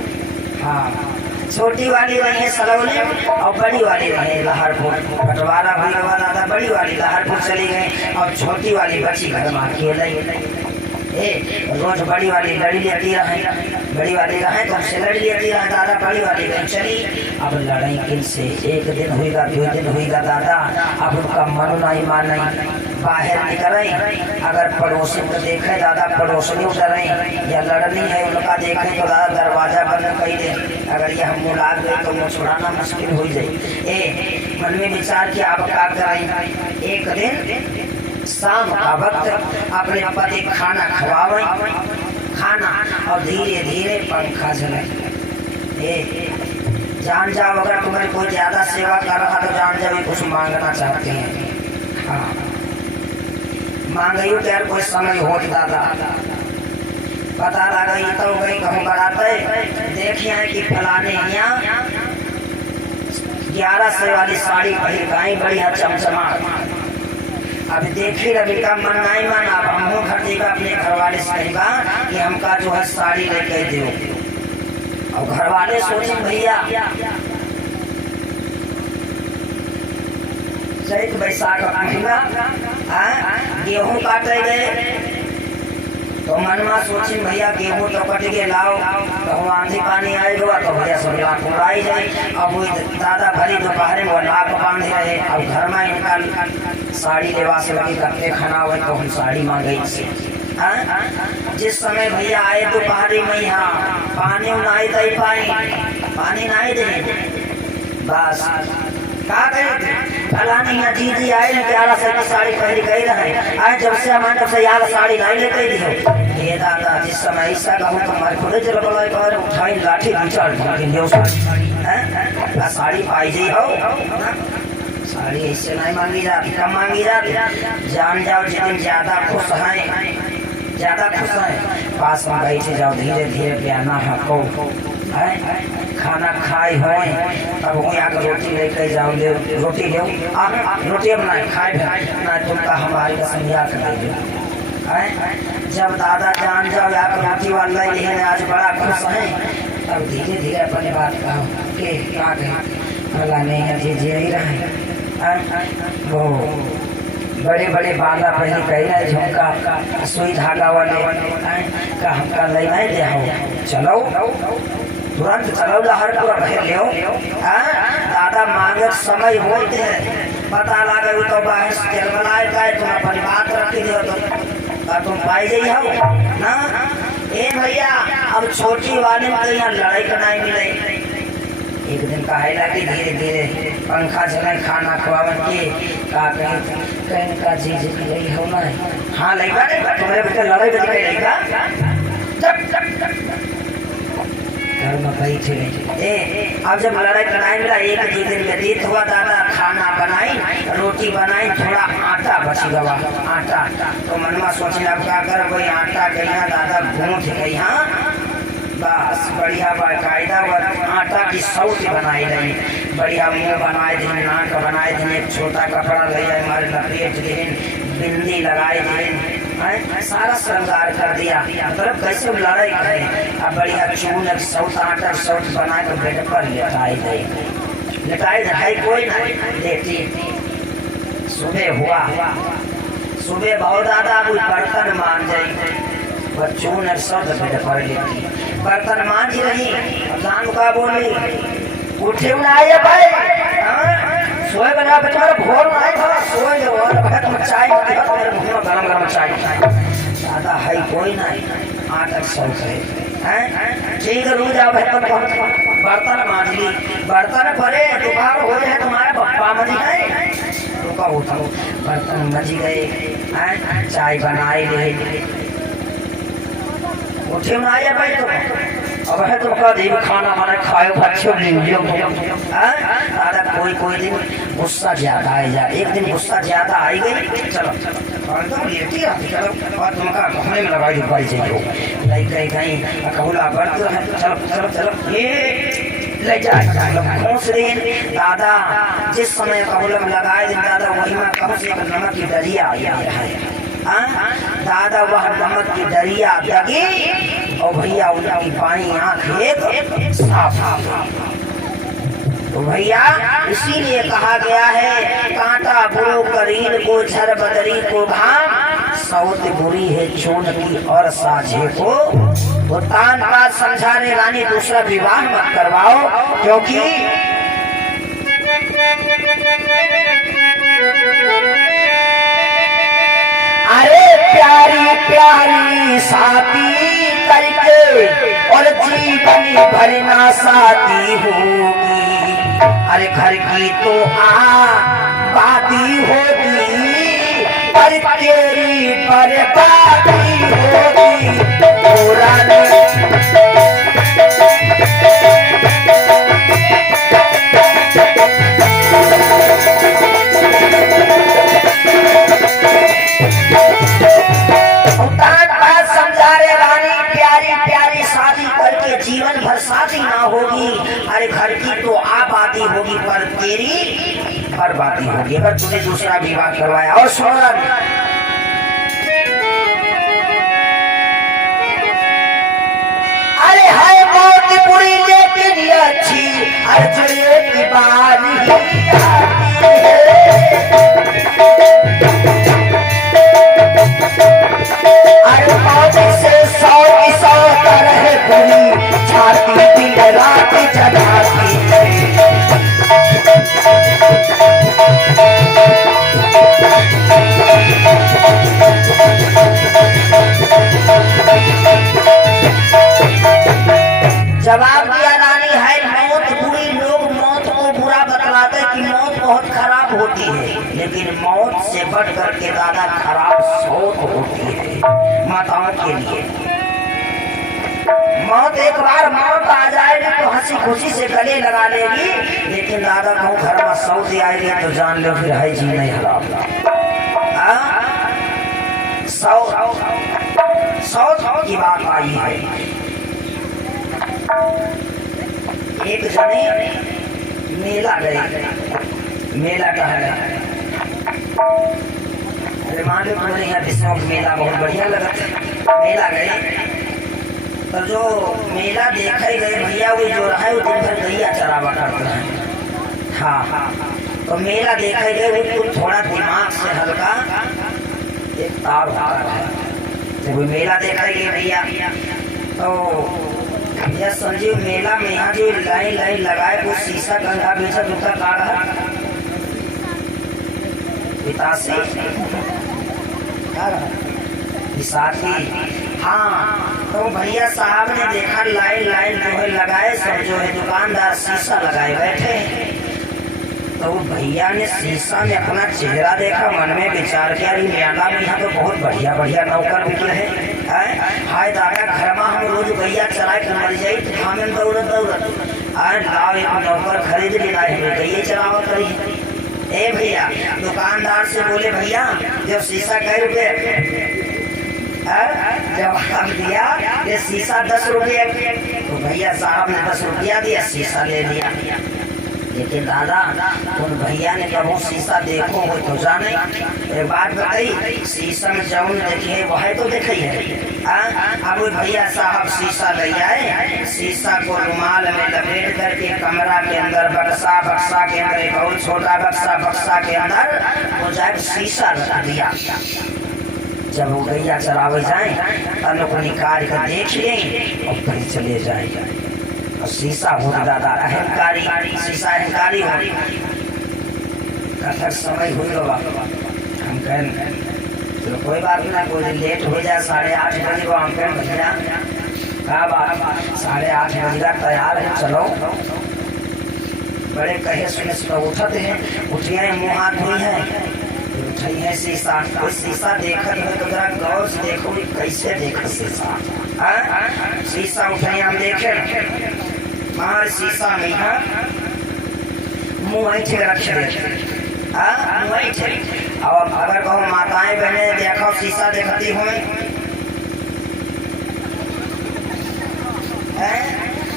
हाँ छोटी वाली वही है सलौली और बड़ी वाली रहे लहरपुर। बंटवारा भी हुआ दादा बड़ी वाली लहरपुर चली गई और छोटी वाली बची घर में अकेले। रोज बड़ी वाली लड़ी लेती रहे तो हमसे लड़ी लेती रहे दादा बड़ी वाली कहीं चली। अब लड़ाई किन से एक दिन हुईगा 2 दिन हुईगा दादा अब उनका मन नहीं मान बाहर निकल अगर पड़ोसी को देखे दादा पड़ोसनी डरे या लड़नी है उनका देखे तो दादा दरवाजा बंद कर दे। अगर ये हम लाग गए तो मुँह छुड़ाना मुश्किल हो जाए। मन में विचार किया अब क्या करें। एक दिन शाम का वक्त अपने पति खाना खवावे और धीरे धीरे पंखा जले। जान जाओ अगर तुम्हारी कोई ज्यादा सेवा कर रहा तो जान जाओ कुछ मांगना चाहते हैं। हाँ मांगयू यार कोई समय हो दादा पता लगा तो गई कहूँ कराते देखिए कि फलाने यहाँ 1100 वाली साड़ी पहन गई बढ़िया चमचमा अब देखी रवि का मन नहीं माना। अब हम घर देगा अपने घर वाले से कहेगा कि हमका जो है साड़ी लेके दो। और घर वाले सोचे भैया चैत बैसाख महीना गेहूं काटे गए तो मनमा सोची भैया गेहूं तो कट के लाओ तो आंधी पानी आएगा तो भैया सब लाख उड़ाई जाए। अब वो दादा भरी दोपहर में वो लाख बांधे रहे। अब घर में इनका साड़ी लेवास लगे कपड़े खाना हुए तो हम साड़ी मांगे से। जिस समय भैया आए दोपहरी में यहाँ पानी नहीं दे पाए, पानी नहीं दे बस का गए फलानी या दीदी आए ना 11 सौ की साड़ी पहन गई रहे। आज जब से हमारे तब से यार साड़ी नहीं लेते दियो ये दादा। जिस समय ऐसा कहूँ तो हमारे खुद जल बोला और उठाई लाठी बिचार ढूंढ साड़ी पाई जी हो साड़ी ऐसे नहीं मांगी जाती, कम मांगी जाती। जान जाओ जितने ज्यादा खुश हैं, ज्यादा खुश हैं पास में बैठे जाओ धीरे धीरे प्याना हको खाना खाए हो तब वहीं आकर रोटी लेकर जाओ ले रोटी ले रोटी बनाए खाए ना तुमका हमारे का समझा कर दे। जब दादा जान जाओ यार रोटी वाला ये आज बड़ा खुश है तब धीरे धीरे अपने बात कहो के क्या कहे अल्लाह नहीं है जी जी नहीं रहे। वो बड़े बड़े बाला पहले कह रहे झुमका सुई धागा वाले का हमका ले नहीं दे हो चलो तुरंत चलो लहर पूरा भर लियो। दादा मांगे समय होते हैं पता लगे तो बाहर तेल बनाए गए तुम अपनी बात रखी दो तो तुम पाई जाइ हो ना। ए भैया अब छोटी वाले में यहाँ लड़ाई का नहीं मिले। एक दिन कहा लगी धीरे धीरे पंखा चलाए खाना खवावन के का कहीं का चीज यही हो ना। हाँ लेगा तुम्हारे बेटे लड़ाई बदल लेगा घर में बैठे अब जब लड़ाई लड़ाई मिला एक दो दिन व्यतीत हुआ दादा खाना बनाई रोटी बनाई थोड़ा आटा बच गया आटा तो मनवा सोचे अब क्या कर कोई आटा गई दादा गूंथ गई हाँ बस बढ़िया बाकायदा आटा की सौत बनाई रही बढ़िया मुँह बनाए दिन नाक बनाए दिन एक छोटा कपड़ा ले जाए हमारे लपेट दिन बिंदी लगाए दिन सारा श्रृंगार कर दिया। मतलब कैसे लड़ाई करें अब बढ़िया चून सौत आटा सौत बना कर बेड पर लेटाई दे कोई नहीं देती। सुबह हुआ सुबह बहुत ज्यादा बर्तन मान जाए चून सौत बेड पर लेती बर्तन मांझ रही जान का बोली उठे आए भाई सोए बना बेचारा भोर आए था सोए और भगत में चाय मेरे मुंह में गरम गरम चाय दादा है कोई नहीं आटा सब है ठीक है रोज आओ बर्तन मांझ ली बर्तन भरे दोपहर हो जाए तुम्हारे पप्पा मजी गए रुका उठो बर्तन मजी गए चाय बनाए ले उठे में आया भाई तो अब है तुमका देव खाना माने खाए बच्चों लीजियो दादा कोई दिन गुस्सा ज्यादा आई जा एक दिन गुस्सा ज्यादा आई गई चलो एकदम लेटी आती चलो और तुमका घूमने में लगाई दी बाई जाइयो नहीं कहीं कहूला बर्त चलो चलो चलो ये ले जाए घूस दिन दादा जिस समय कहूलम लगाए दिन दादा वही में कहूँ से नमक की दरिया आई दादा वह नमक की दरिया लगी और भैया उनकी बाई आंख एक साफ तो भैया इसीलिए कहा गया है कांटा बुरो करीन को झर बदरी को घाम सौत बुरी है चून की और साझे को वो तान बात समझा रे रानी दूसरा विवाह मत करवाओ क्योंकि अरे प्यारी प्यारी शादी करके और जीवन भरना शादी होगी अरे घर की तो आबादी होगी पर तेरी बर्बादी होगी पूरा जीवन भर शादी ना होगी, अरे घर की तो आबादी होगी पर तेरी बर्बादी होगी अगर तूने दूसरा विवाह करवाया। और सुना अरे है मौत बुरी लेकिन अच्छी, अरे की बारी अरे मौत से 100 की 100 तरह बुरी, छाती दिन रात जगाती जवाब दिया रानी है मौत बुरी। लोग मौत को बुरा बतलाते कि मौत बहुत खराब होती है, लेकिन मौत से बढ़ करके ज्यादा खराब सौत होती है माताओं के लिए। मौत एक बार मौत आ जाएगी तो हंसी खुशी से गले लगा लेगी, लेकिन दादा कहूँ घर में सौत आएगी तो जान लो फिर है जी नहीं हराम। सौत की बात आई है। एक जने मेला गए, मेला कहा गया, अरे मालूम बोले यहाँ विश्व मेला बहुत बढ़िया लगा था। मेला गए तो जो मेला देखे गए भैया वो जो रहा है वो दिन भर गैया चरावा करते हैं। हाँ तो मेला देखे गए वो थोड़ा दिमाग से हल्का एक तार होता है। जब वो मेला देखे गए भैया तो यह संजीव मेला में यहाँ जो लाइन लाइन लगाए वो शीशा गंगा बेचा दुका काढ़ा पिताश्री विशाखी। हाँ तो भैया साहब ने देखा लाइन लाइन जो है लगाए सब जो है दुकानदार शीशा लगाए बैठे। तो भैया ने शीशा में अपना चेहरा देखा, मन में विचार किया मेला में यहाँ तो बहुत बढ़िया बढ़िया नौकर निकले हैं। हाय दादा घर में हम रोज गैया चराए के मर जाई तो हमें दौड़त दौड़त आए लाओ एक नौकर खरीद लेना है गैया चरावा करी। ए भैया दुकानदार से बोले भैया जब शीशा कै रुपये, जवाब दिया ये शीशा 10 रुपये। तो भैया साहब ने 10 रुपया दिया, शीशा ले लिया। लेकिन दादा उन भैया ने कहा शीशा देखो वो तो जाने। एक बात बताई शीशा में जौन देखे वह तो देखे है। अब भैया साहब शीशा ले आए, शीशा को रुमाल में लपेट करके कमरा के अंदर बक्सा, बक्सा के अंदर एक और छोटा बक्सा, बक्सा के अंदर वो जाए शीशा रख दिया। जब वो गैया चरावे जाए तब निकाल कर देख लें और फिर चले जाए। और शीशा हो दादा अहंकारी, शीशा अहंकारी हो। कथक समय हुई बाबा हम कहें चलो कोई बात ना, कोई दिन लेट हो जाए 8:30 बजे को हम कहें भैया कहा बात 8:30 बजे का तैयार है चलो। बड़े कहे सुने सुनो उठते हैं, उठिए मुँह हाथ धोई है उठाई है शीशा। कोई शीशा देखत है तो जरा गौर से देखो कैसे देख शीशा। शीशा उठाई हम देखे मार शीशा में मुँह ऐठे रख दे। और अगर कहो माताएं बहने देखो शीशा देखती हुए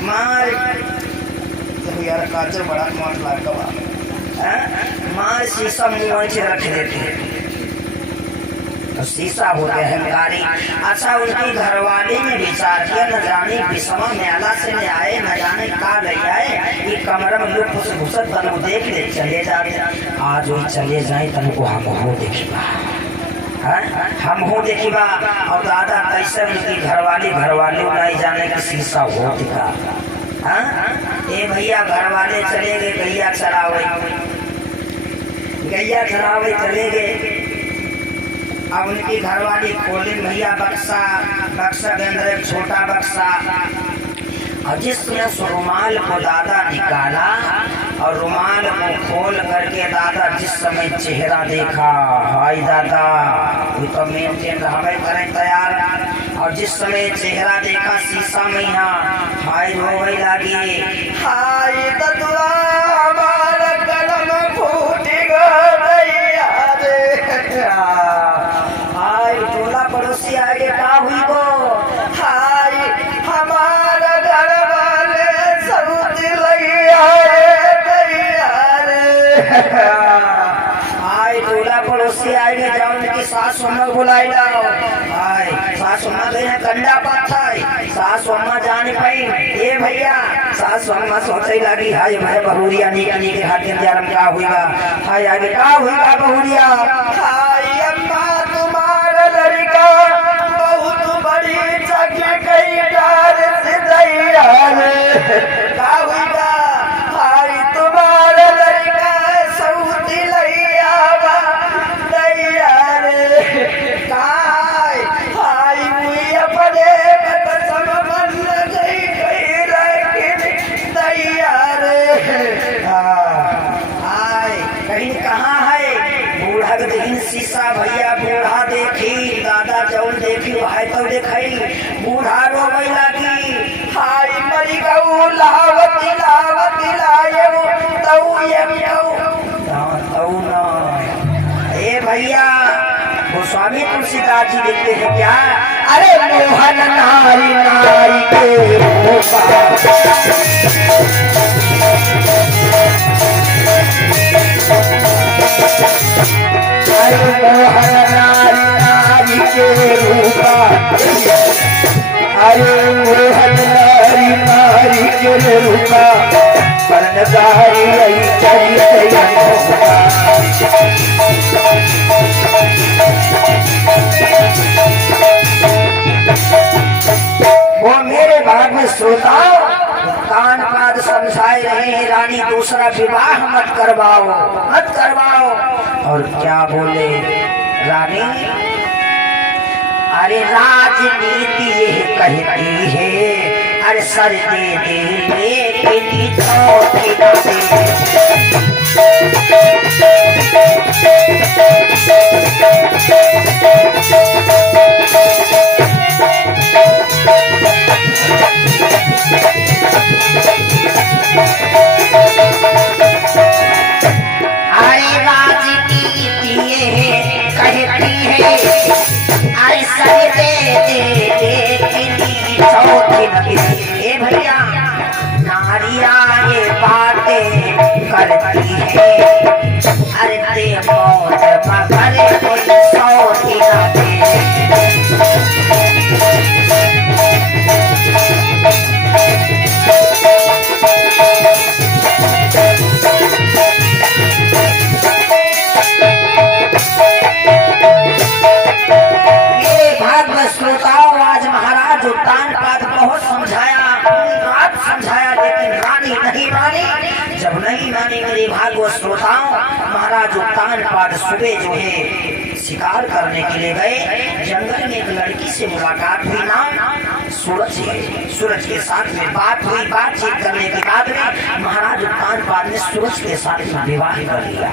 मार तो यार काचर बड़ा मौत लगा मार शीशा मुँह ऐठे रख देते तो शीशा होते अहंकारी। अच्छा उनकी घरवाली ने विचार किया न जाने विषमा मेला से ले आए, न जाने कहा ले आए ये कमरा में लोग कुछ घुसत तनु देख ले चले जाते। आज वही चले जाए तनु को हम हो देखिबा, हम हो देखिबा। और दादा कैसे उनकी घरवाली नहीं जाने की शीशा हो दिखा। ए भैया घरवाले चले गए गैया चरावे चले गए। अब उनकी घरवाली खोली भैया बक्सा के अंदर एक छोटा बक्सा और जिसने रुमाल को दादा निकाला और रुमाल को खोल करके दादा जिस समय चेहरा देखा हाय दादा वो तो मेंटेन रहवे करें तैयार। और जिस समय चेहरा देखा शीशा में यहाँ हाय रोवे लगी हाय ददुआ हमारा कलम फूट गया रे। हाय टोला पड़ोसी आगे का हुई को हाय हमारा घर बुलाई लाओ। आय सासु अम्मा गई है कंडा पाथाई, सासु अम्मा जाने पाई ए भैया, सासु अम्मा सोचे लगी हाय मैं बहुरिया निकली के हाथ में जरम क्या हुआ, हाय आगे क्या हुआ बहुरिया, हाय अम्मा तुम्हारा लड़का बहुत बड़ी जगह गई डाल से दैया क्या हुआ, हाय तुम्हारा लड़का सऊदी लैया दैया रे काय, हाय मुई अपने कसम बन गई लेकिन दैया रे हाय कहीं कहाँ है बूढ़ा के दिन शीशा भैया बूढ़ा देखी दादा चौल देखी भाई तो देखी बूढ़ा रोवे लगी, हाय मरी गऊ लावती लावती लायो तऊ ये तऊ ना ए भैया गोस्वामी तुलसीदास जी लिखते हैं क्या, अरे मोहन नारी नारी के अरे मोहन नारी नारी के रूपा, अरे मोहन नारी नारी के रूपा कर्णधारी चरित वो मेरे भाग में श्रोताओं कान पाद समझाए रहे हैं रानी दूसरा विवाह मत करवाओ मत करवाओ। और क्या बोले रानी, अरे राजनीति ये कहती है अरे सर दे दे बेटी ए भैया नारिया ये बातें करती है, अरे दे मौत मगर कोई सौती न दे। ये भागवत श्रोताओं आज महाराज उत्तान पाद बहुत समझाया बात समझाया लेकिन रानी नहीं मानी। जब नहीं मानी मेरे भागवत श्रोताओं महाराज उत्तान पाद सुबह जो है शिकार करने के लिए गए, जंगल में एक लड़की से मुलाकात हुई नाम सूरज है, सूरज के साथ में बात हुई, बातचीत करने के बाद में महाराज उत्तान पाद ने सूरज के साथ विवाह कर लिया।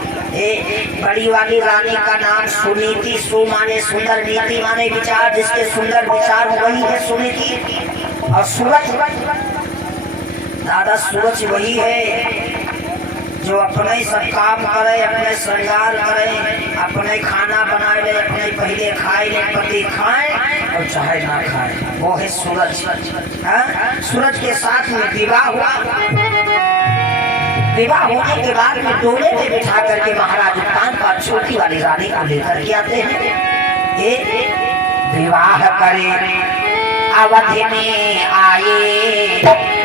बड़ी वाली रानी का नाम सुनीति, सु माने सुंदर, नीति माने विचार, जिसके सुंदर विचार वही है सुनीति। और सूरज दादा सूरज वही है जो अपने सब काम करे, अपने श्रृंगार करे, अपने खाना बनाए ले, अपने पहले खाए ले, पति खाए और चाहे ना खाए, वो है सूरज। सूरज के साथ में विवाह हुआ। विवाह होने के बाद में डोले में बिठा करके महाराज उत्तान पाद छोटी वाली रानी को लेकर के आते हैं। ये विवाह करे अवधि में आए,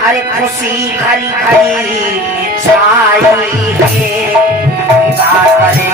अरे खुशी खरी खरी छाई है, विवाह करे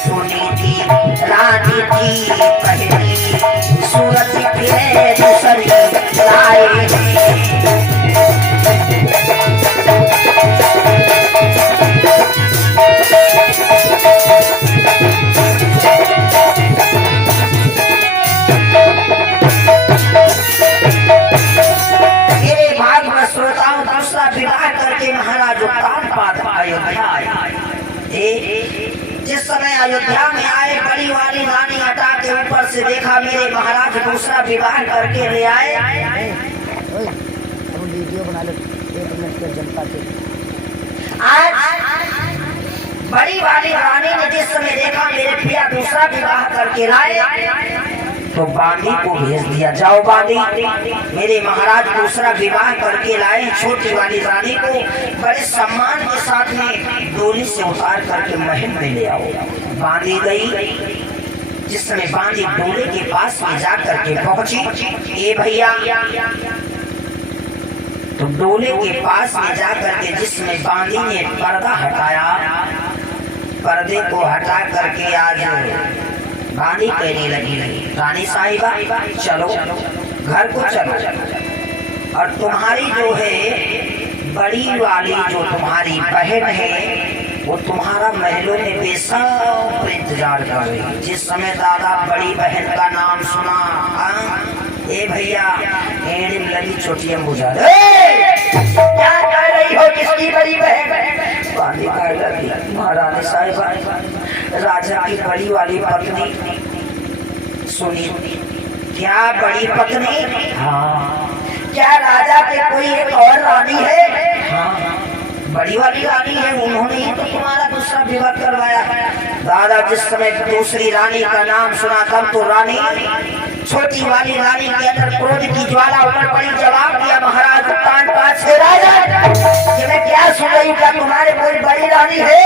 सुनीति रानी की पहली सूरज फिरे दूसरी लाए। मेरे भागवत श्रोताओं दूसरा विवाह करके महाराज उत्तान पाद अयोध्या आए। जिस समय अयोध्या में आए बड़ी वाली रानी हटा के ऊपर से देखा मेरे महाराज दूसरा विवाह करके ले आए। वीडियो बना लो 1 मिनट के जनता के। आज बड़ी वाली रानी ने जिस समय देखा मेरे पिया दूसरा विवाह करके लाए तो बांदी को भेज दिया, जाओ बांदी मेरे महाराज दूसरा विवाह करके लाए। छोटी वाली रानी को बड़े सम्मान के साथ में डोली से उतार करके महल में ले आओ। बांदी गई। जिस समय बांदी डोले के पास में जा करके पहुंची, ए भैया, तो डोले के पास में जा करके जिसमें बांदी ने पर्दा हटाया, पर्दे को हटा करके आज बांदी कहने लगी, रानी साहिबा चलो घर को चलो, और तुम्हारी जो है बड़ी वाली जो तुम्हारी बहन है वो तुम्हारा महलों में बेसब्र इंतजार कर रही है। जिस समय दादा बड़ी बहन का नाम सुना, ए भैया एड़िम लगी चोटियां बुझा, क्या कह रही हो, किसकी बड़ी बहन? बांदी कह लगी, महारानी साहिबा राजा की बड़ी वाली पत्नी। सुनी, क्या बड़ी पत्नी? हाँ। क्या राजा के कोई एक और रानी है? हाँ, बड़ी वाली रानी है, उन्होंने ही तो तुम्हारा दूसरा विवाह करवाया। दादा जिस समय दूसरी रानी का नाम सुना तब तो रानी, छोटी वाली रानी के अंदर क्रोध की ज्वाला ऊपर पड़ी। जवाब दिया महाराज उत्तान पाठ से, राजा कि मैं क्या सुन रही हूँ, क्या तुम्हारे कोई बड़ी रानी है,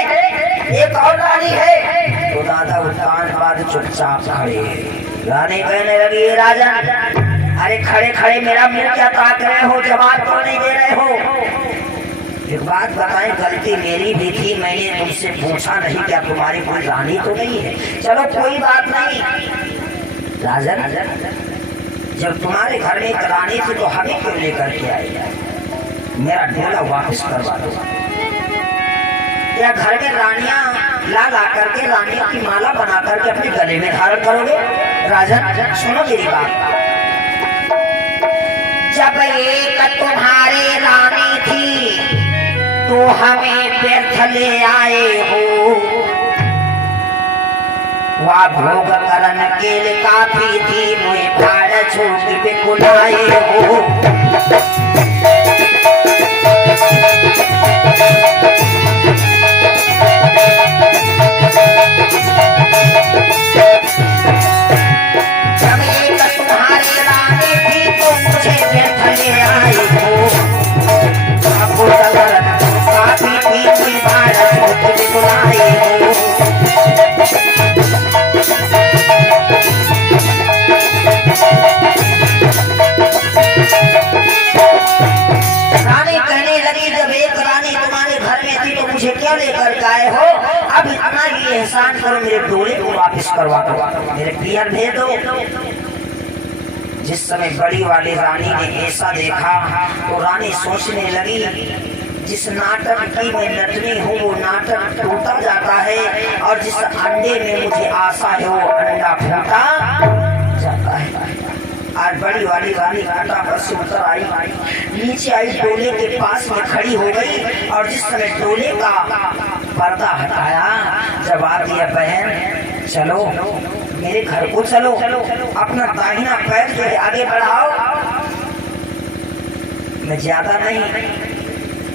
एक और रानी है? तो दादा उत्तान पाठ चुपचाप खड़े। रानी कहने लगी, राजा अरे खड़े खड़े मेरा मुंह क्या ताक रहे हो, जवाब क्यों नहीं दे रहे हो? एक बात बताएं, गलती मेरी भी थी, मैंने तुमसे पूछा नहीं क्या तुम्हारी कोई रानी तो नहीं है? चलो कोई बात नहीं राजन, जब तुम्हारे घर में एक रानी थी तो हमें क्यों लेकर के आए? मेरा डोला वापस करवा दो। क्या घर में रानियां ला करके रानियों की माला बना करके अपने गले में धारण करोगे? राजन सुनो मेरी बात, जब एक तुम्हारी रानी थी तो हमें व्यर्थ ले आए हो, वह भोग करन के लिए काफी थी, मुझे भाड़ छोड़ के बुलाए हो। जब एक तुम्हारी रानी थी तो मुझे व्यर्थ ले आए हो, भोग करन काफी थी, मुझे भाड़ छोड़ के बुलाए हो। रानी कहने लगी, जब एक रानी तुम्हारे घर में थी तो मुझे क्या लेकर के आए हो? अब इतना ही एहसान करो, मेरे डोले को वापस करवा दो, मेरे पियर भेज दो। जिस समय बड़ी वाली रानी ने ऐसा देखा तो रानी सोचने लगी, जिस नाटक की मैं नटनी हूँ वो नाटक टूटा जाता है, और जिस अंडे में मुझे आशा है वो अंडा फूटा जाता है। आज बड़ी वाली रानी कांटा पर से उतर आई, नीचे आई, डोले के पास में खड़ी हो गई, और जिस समय डोले का पर्दा हटाया, जवाब दिया, बहन चलो मेरे घर को चलो, अपना दाहिना पैर जो है आगे बढ़ाओ। मैं ज्यादा नहीं,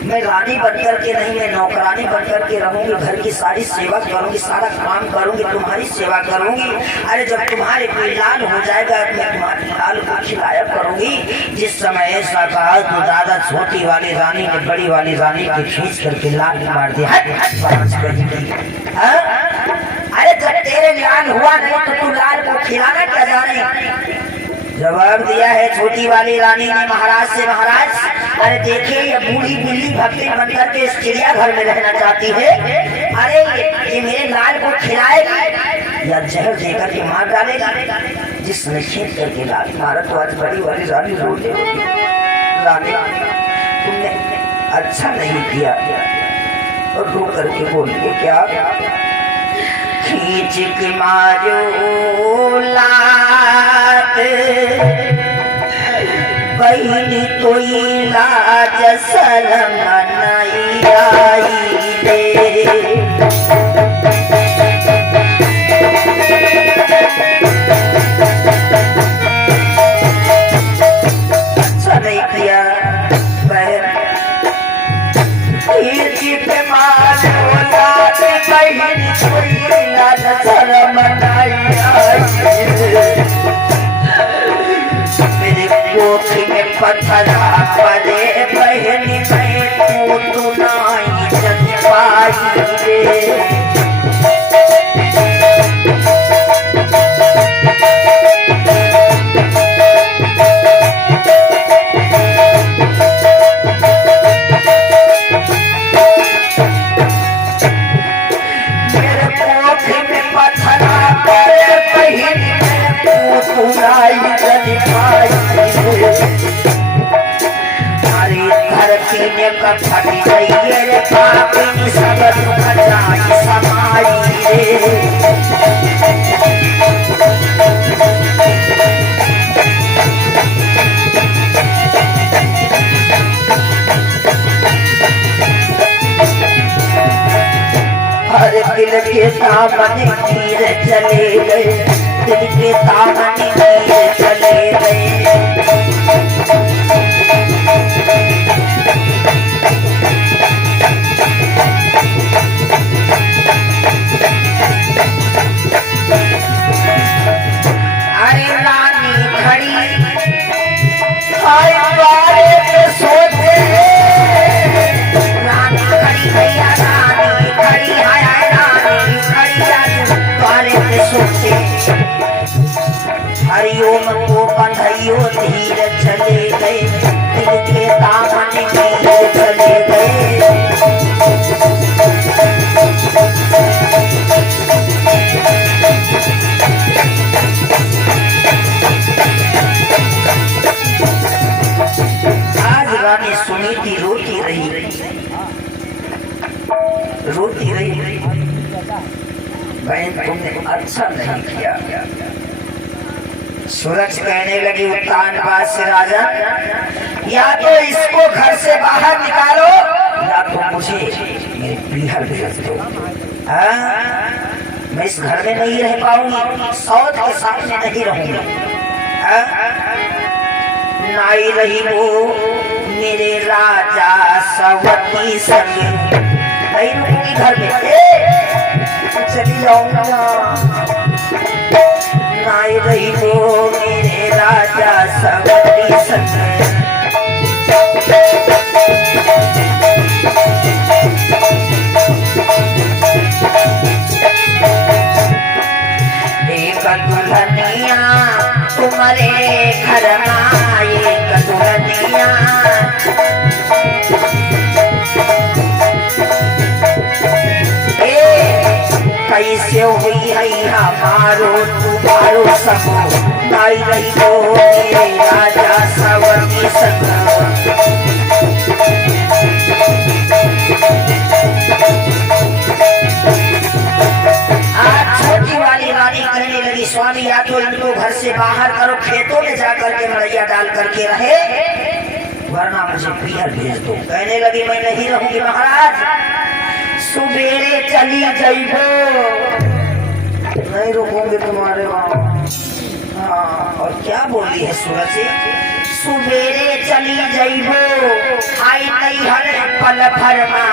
मैं रानी बनकर के नहीं, मैं नौकरानी बनकर के रहूंगी, घर की सारी सेवा करूंगी, सारा काम करूंगी, तुम्हारी सेवा करूंगी। अरे जब तुम्हारे कोई लाल हो जाएगा मैं तुम्हारे लाल को खिलाया करूंगी। जिस समय ऐसा कहा तो दादा छोटी वाली रानी ने बड़ी वाली रानी को खींच करके लाल मार दिया। अरे जब तेरे लाल हुआ नहीं तो तू लाल को खिलाना क्या जाने? जवाब दिया है छोटी वाली रानी ने महाराज से, महाराज अरे देखिए ये बूढ़ी बिल्ली भक्ति बनकर के इस चिड़ियाघर में रहना चाहती है, अरे ये मेरे लाल को खिलाएगी या जहर देकर के मार डालेगी? जिसने खींच करके लाल मारा तो आज बड़ी वाली रानी रोने लगी। रानी तुमने अच्छा नहीं किया, और रो करके बोलिए क्या? खींच के मारो लात बहनी तो लाज शर्म नहीं आई रे। प्रीति पे मान औलाद बहन कोई लाज शर्म नहीं आई मेरे कोख में पत्थरा पड़े बहन में तू नहीं जन पाई रे फटी गई रे पापी सब दुख जाई समाई रे हर दिल के दामन तीर चले गए दिल के दामन तीर चले गए हरिओम को बंधइयो धीर चले गए दिल के दामन तीर चले गए आज रानी सुनी थी रोती रही बहन तुमने अच्छा नहीं किया सूरज कहने लगी उत्तान से राजा या तो इसको घर से बाहर निकालो या तो मुझे मेरे पीहर भेज दो मैं इस घर में नहीं रह पाऊंगी सौत के सामने नहीं रहूंगी नाई रही वो मेरे राजा सवती संग नहीं रहूंगी घर में चली जाऊंगा नाई रही वो मेरे राजा सवती संग एक दुल्हनिया तुम्हारे घर आए दुल्हनिया कैसे हुई है हमारो तुम्हारो सबो नाई रही हो मेरे राजा सवती संग आज छोटी वाली रानी कहने लगी स्वामी या तो इनको घर से बाहर करो खेतों में जाकर के मड़ैया डाल करके रहे वरना मुझे पीहर भेज दो कहने लगी मैं नहीं रहूंगी महाराज सुबेरे चली जाइबो नहीं रुकूंगी तुम्हारे वहां और क्या बोली है सूरज सुबेरे चली जाइबो आई नहीं हर पल भरमा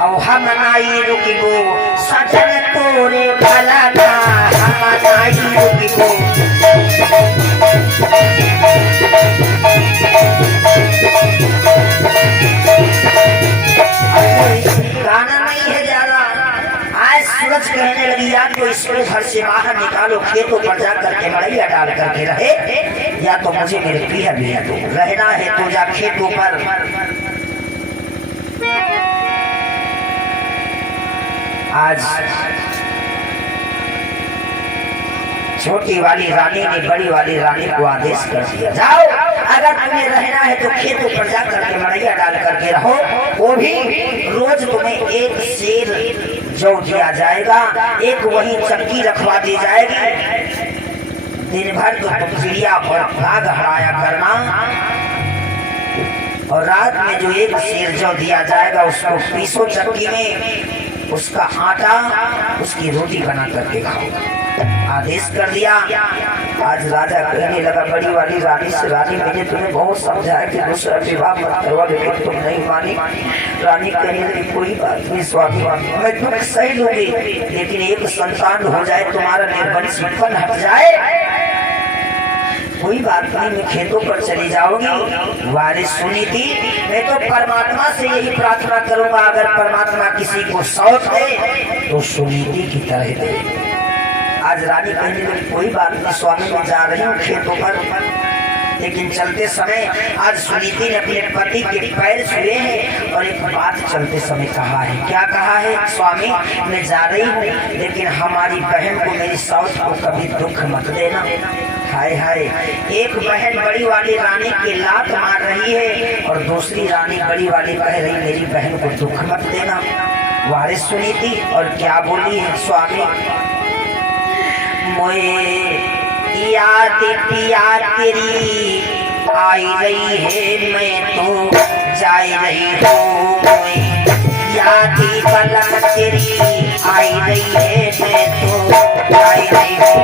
और हम नहीं रुकिबो सजन तोरे भला ना हम नहीं रुकिबो गाना नहीं है ज्यादा आज सूरज कहने लगी या तो इसको घर से बाहर निकालो खेतों पर जा करके मड़ैया डाल करके रहे या तो मुझे मेरे पीहर भेज दो रहना है तो जा खेतों पर आज छोटी वाली रानी ने बड़ी वाली रानी को आदेश कर दिया जाओ अगर तुम्हें रहना है तो खेतों पर जा करके मड़ैया डाल करके रहो वो भी रोज तुम्हें एक शेर जौ दिया जाएगा एक वही चक्की रखवा दी जाएगी दिन भर तो तुम चिड़िया और भाग हराया करना और रात में जो एक शेर जौ दिया जाएगा उसको पीसो चक्की में उसका आटा उसकी रोटी बना करके खाओ। आदेश कर दिया। आज राजा कहने लगा बड़ी वाली रानी से, रानी मैंने तुम्हें बहुत समझाया कि दूसरा विवाह मत करवा, लेकिन तुम नहीं मानी। रानी कहने लगी कोई बात नहीं स्वामी, मैं दुख सही लूंगी, लेकिन एक संतान हो जाए, तुम्हारा निर्वंश विपन्न हट जाए, कोई बात नहीं, मैं खेतों पर चली जाऊंगी। वारिस सुनी थी, मैं तो परमात्मा से यही प्रार्थना करूंगा, अगर परमात्मा किसी को सौंप दे तो सुनीति की तरह दे। आज रानी कहने लगी कोई बात नहीं स्वामी, मैं जा रही हूँ खेतों पर, लेकिन चलते समय आज सुनीति ने अपने पति के पैर छुए हैं और एक बात चलते समय कहा है। क्या कहा है? स्वामी मैं जा रही हूँ, लेकिन हमारी बहन को, मेरी साउस को कभी दुख मत देना। हाय हाय, एक बहन बड़ी वाली रानी के लात मार रही है और दूसरी रानी बड़ी वाली कह रही मेरी बहन को दुख मत देना। वारिस सुनी थी और क्या बोली है? स्वामी मोए याद पिया तेरी आई रही है, मैं तो जा रही हूँ। याद पलक तेरी आई रही है, मैं तो जा रही हूँ।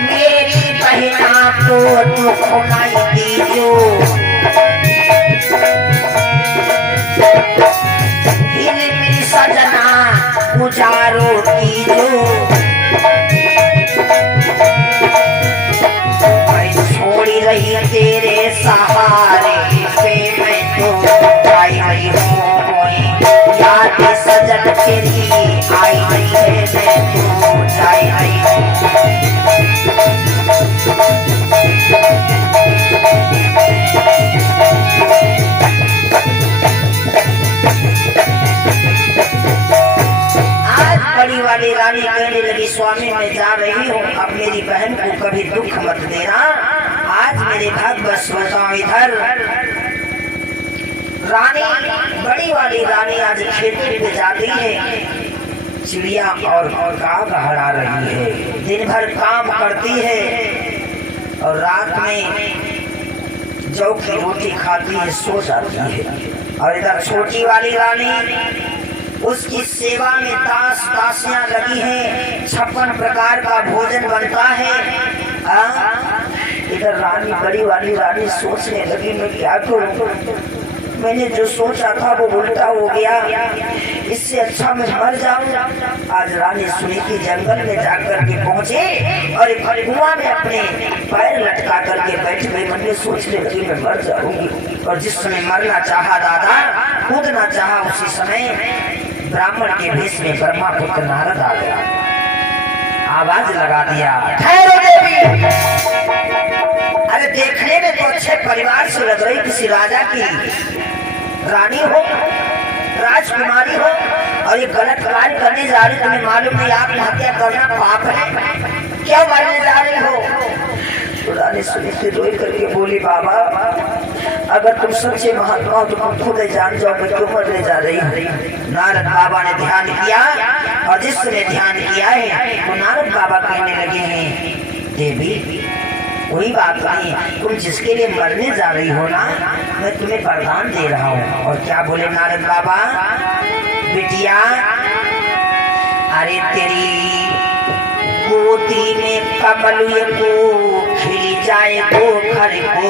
मेरी बहना को दुख नहीं दीजो, मेरी सजना गुजारो कीजो। मैं छोड़ी रही तेरे सहारे पे, मैं तो आई रही हूँ। याद सजन तेरी आई रही है, मैं तो जाई रही हूँ। बड़ी वाली रानी कहने लगी स्वामी मैं जा रही हूँ, अब मेरी बहन को कभी दुख मत देना। आज मेरे भाग बस बताओ इधर। रानी बड़ी वाली रानी आज खेती पे जाती है, चिड़िया और काग हरा रही है, दिन भर काम करती है और रात में जौ की रोटी खाती है, सो जाती है। और इधर छोटी वाली रानी, उसकी सेवा में दास दासियां लगी हैं, 56 प्रकार का भोजन बनता है। इधर रानी बड़ी वाली रानी सोचने लगी मैं क्या करूं, मैंने जो सोचा था वो उल्टा हो गया, इससे अच्छा मैं मर जाऊं। आज रानी सुनीति जंगल में जाकर के पहुंचे और एक कुआं में अपने पैर लटका करके बैठ गई। मन में सोचने लगी मैं मर जाऊंगी। और जिस समय मरना चाहा दादा, कूदना चाहा, उसी समय ब्राह्मण के भेष में ब्रह्मा पुत्र नारद आ गया, आवाज लगा दिया ठहरो देवी। अरे देखने में तो अच्छे परिवार से लग रही, किसी राजा की रानी हो, राजकुमारी हो, और ये गलत कार्य करने जा रही, तुम्हें मालूम नहीं आत्महत्या करना पाप है, क्यों मरने जा रही हो? तो रानी सुनीति रोई करके बोली बाबा अगर तुम सच्चे महात्मा हो तो तुम खुद जान जाओ मैं क्यों मरने जा रही हूँ। नारद बाबा ने ध्यान किया और जिसने ध्यान किया है तो नारद बाबा कहने लगे हैं देवी कोई बात नहीं, तुम जिसके लिए मरने जा रही हो ना, मैं तुम्हें वरदान दे रहा हूँ। और क्या बोले नारद बाबा? बिटिया अरे तेरी गोदी में कमल को खिल जाए तो घर को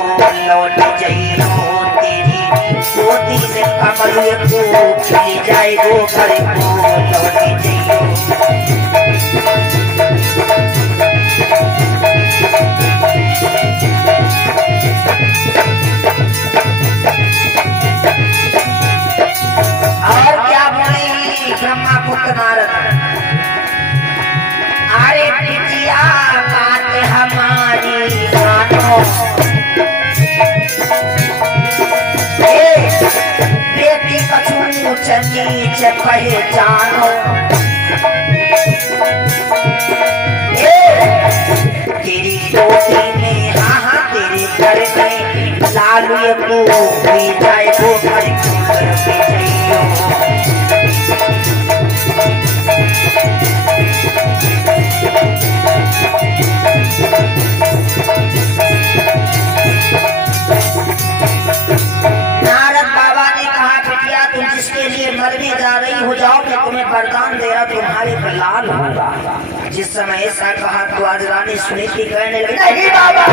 लौट जाइयो। तेरी गोदी में कमल को खिल जाए तो घर को लौट जाइयो। और क्या बोले ब्रह्मा पुत्र नारद? अरे बिटिया बात हमारी मानो, बेटी कछु ऊंच नीच पहचानो। तेरी गोदी में हाँ तेरे घर में लालू को भी जाए वो घर को जाओ कि तुम्हें वरदान दे रहा तुम्हारे पर लाल होगा। जिस समय ऐसा कहा तो आज रानी सुनीति कहने लगी नहीं बाबा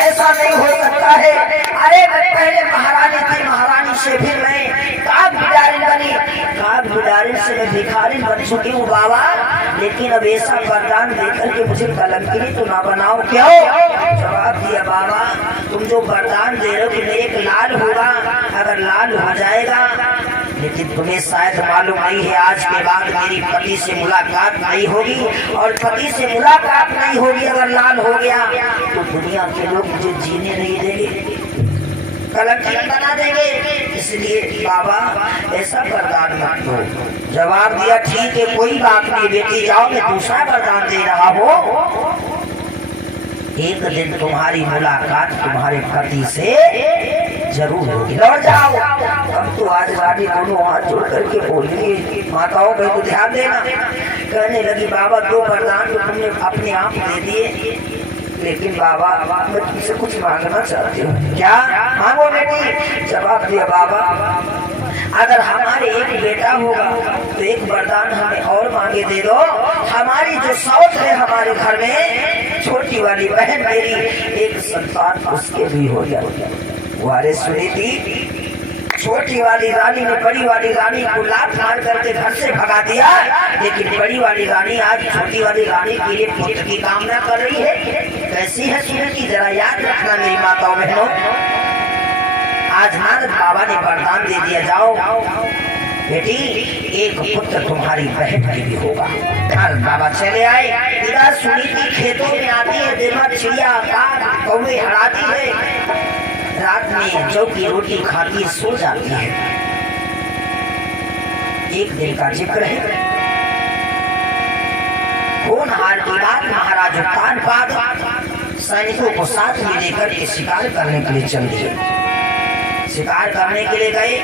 ऐसा नहीं हो सकता है। अरे मैं पहले महारानी थी, महारानी से फिर मैं काग बिडारिन बनी, काग बिडारिन से मैं भिखारिन बन चुकी हूँ बाबा। लेकिन अब ऐसा वरदान देकर के मुझे कलंकिनी तो ना बनाओ। क्यों? जवाब दिया बाबा तुम जो वरदान दे रहे हो कि मेरे लाल होगा, अगर लाल हो जाएगा, लेकिन तुम्हें शायद मालूम नहीं है आज के बाद मेरी पति से मुलाकात नहीं होगी, और पति से मुलाकात नहीं होगी अगर लाल हो गया तो दुनिया के लोग मुझे जीने नहीं देंगे, कलंकित बना देंगे। इसलिए बाबा ऐसा वरदान मत दो। जवाब दिया ठीक है कोई बात नहीं बेटी, जाओ मैं दूसरा वरदान दे रहा हूँ। एक दिन तुम्हारी मुलाकात तुम्हारे पति से जरूर होगी, लौट जाओ। अब तो आज रानी दोनों हाथ जोड़ करके बोली माताओं को ध्यान देना। कहने लगी बाबा दो वरदान तो तुमने अपने आप दे दिए, लेकिन बाबा मैं तुमसे कुछ मांगना चाहती हूँ। क्या मांगो बेटी? जवाब दिया बाबा अगर हमारे एक बेटा होगा तो एक वरदान हमें और मांगे दे दो। हमारी जो सौत है हमारे घर में छोटी वाली बहन मेरी एक संतान उसके भी हो जाए। वारे सुनीति छोटी वाली रानी ने बड़ी वाली रानी को लात मार करके घर से भगा दिया, लेकिन बड़ी वाली रानी आज छोटी वाली रानी के लिए पुत्र की कामना कर रही है। कैसी है सुनीति जरा याद रखना मेरी माताओं बहनों। आज नारद बाबा ने वरदान दे दिया जाओ बेटी एक पुत्र तुम्हारी बहन के भी होगा। नारद बाबा चले आए, इधर सुनीति खेतों में आती है, दिन भर चिड़िया कौवे हराती है, रात में जौ की रोटी खाती सो जाती है। एक दिन का जिक्र है, होनहार की बात महाराज उत्तानपाद सैनिकों को साथ में लेकर के शिकार करने के लिए चल दिए। शिकार करने के लिए गए,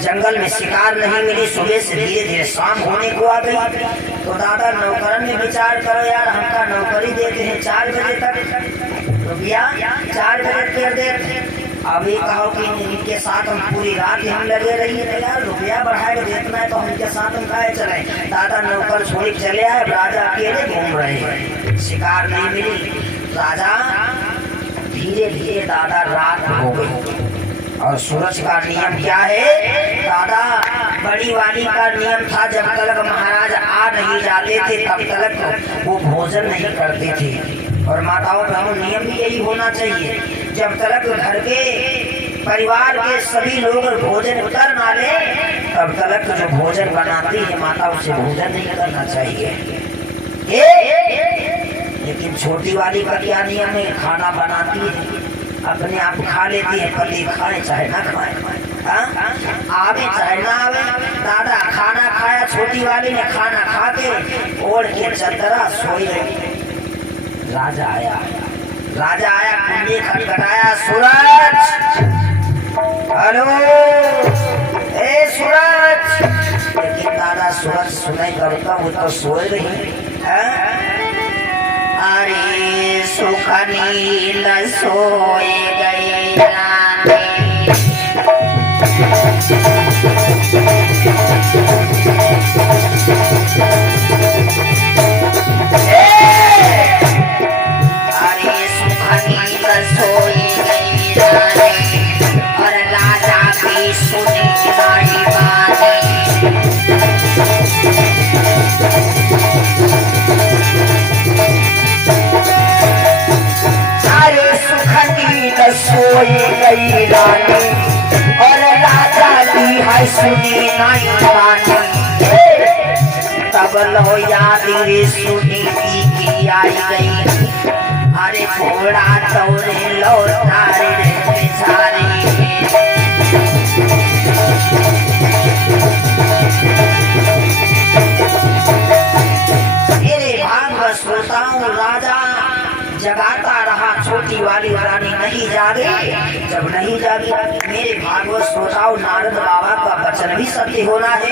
जंगल में शिकार नहीं मिली। सुबह से धीरे धीरे शाम होने को आ गई तो दादा नौकरन में विचार करो यार हमका नौकरी देते हैं 4 बजे तक, रुपया 4 बजे कर देते। अभी कहो कि इनके साथ हम पूरी रात हम लगे रहिए तो यार रुपया बढ़ा के देतना है तो हम इनके साथ हम काहे चले। दादा नौकर छोड़ चले आए, राजा अकेले घूम रहे हैं, शिकार नहीं मिली। राजा धीरे धीरे दादा रात हो गई और सूरज का नियम क्या है दादा? बड़ी वाली का नियम था जब तक महाराज आ नहीं जाते थे तब तक वो भोजन नहीं करते थे। और माताओं बहनों नियम भी यही होना चाहिए, जब तक घर के परिवार के सभी लोग भोजन कर ना ले तब तक जो भोजन बनाती है माता उसे भोजन नहीं करना चाहिए। लेकिन छोटी वाली का क्या नियम है? खाना बनाती है अपने आप खा लेती है, पति खाए चाहे ना खाए, आवे चाहे ना आवे। दादा खाना खाया, छोटी वाली ने खाना खा के ओढ़ के चदरा सोई रही। राजा आया, कुंडी खटखटाया, सूरज हेलो ए सूरज। लेकिन दादा सूरज सुनाई करता वो तो सोए रही। अरे सुख नींद सोए गए रानी, अरे सुख नींद सोए गई रानी और राजा की सुनी नहीं बानी। सोई गई रानी और राजा की है सुनी नहीं बानी। तब लो याद रे सुनी की आई गई, अरे घोड़ा दौड़े लौटा रे बेचारी। मेरे भागवत श्रोताओं राजा जगाता रहा, छोटी वाली रानी नहीं जागी। जब नहीं जागी मेरे भागवत श्रोताओं नारद बाबा का वचन भी सत्य होना है।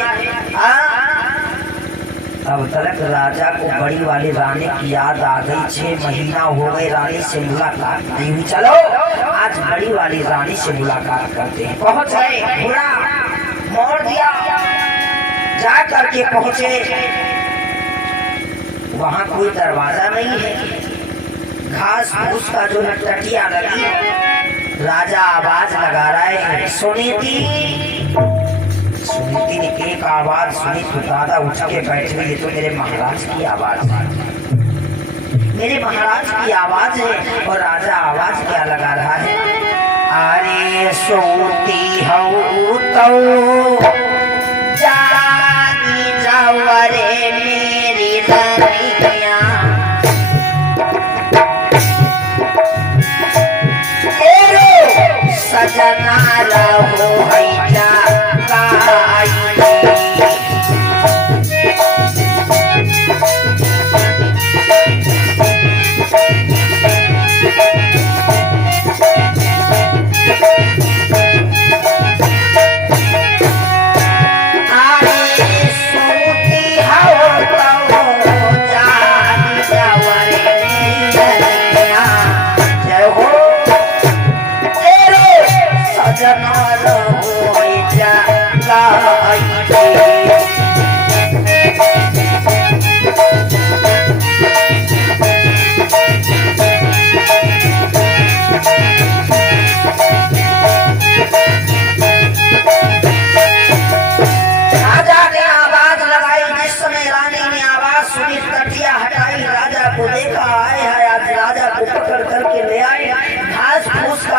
अब तक राजा को बड़ी वाली रानी की याद आ गई। 6 महीना हो गए रानी से मुलाकात नहीं हुई। चलो आज बड़ी वाली रानी से मुलाकात करते हैं। पहुंच गए, घोड़ा मोड़ दिया, जा करके पहुंचे, वहां कोई दरवाजा नहीं है, घास फूस का जो टटिया लगी। राजा आवाज लगा रहा है, सुनीति। सुनीति ने एक आवाज सुनी तो दादा उठ के बैठे, ये तो मेरे महाराज की आवाज है, मेरे महाराज की आवाज है। और राजा आवाज क्या लगा रहा है, अरे सोती हूँ तो जानी जावरे मेरी रनिया, सजना रहो हैजा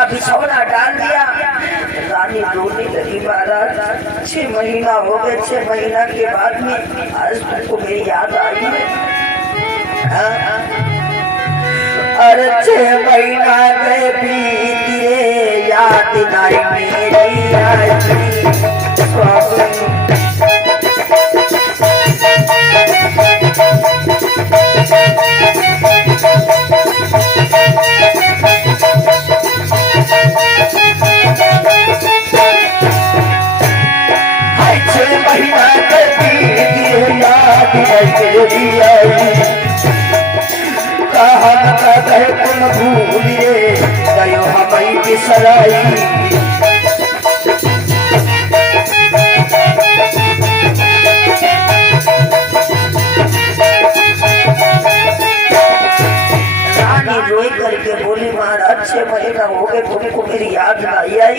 बिछौना डाल दिया। रानी रोने लगी, महाराज 6 महीना हो गए, 6 महीना के बाद में आज तुमको मेरी याद आई है। अरे 6 महीना गए बीत रे, याद नहीं मेरी आई स्वामी। तुम भूलिए गयो हमें बिसराई, रोई करके बोली, महाराज 6 महीना हो गए तुमको मेरी याद नहीं आई,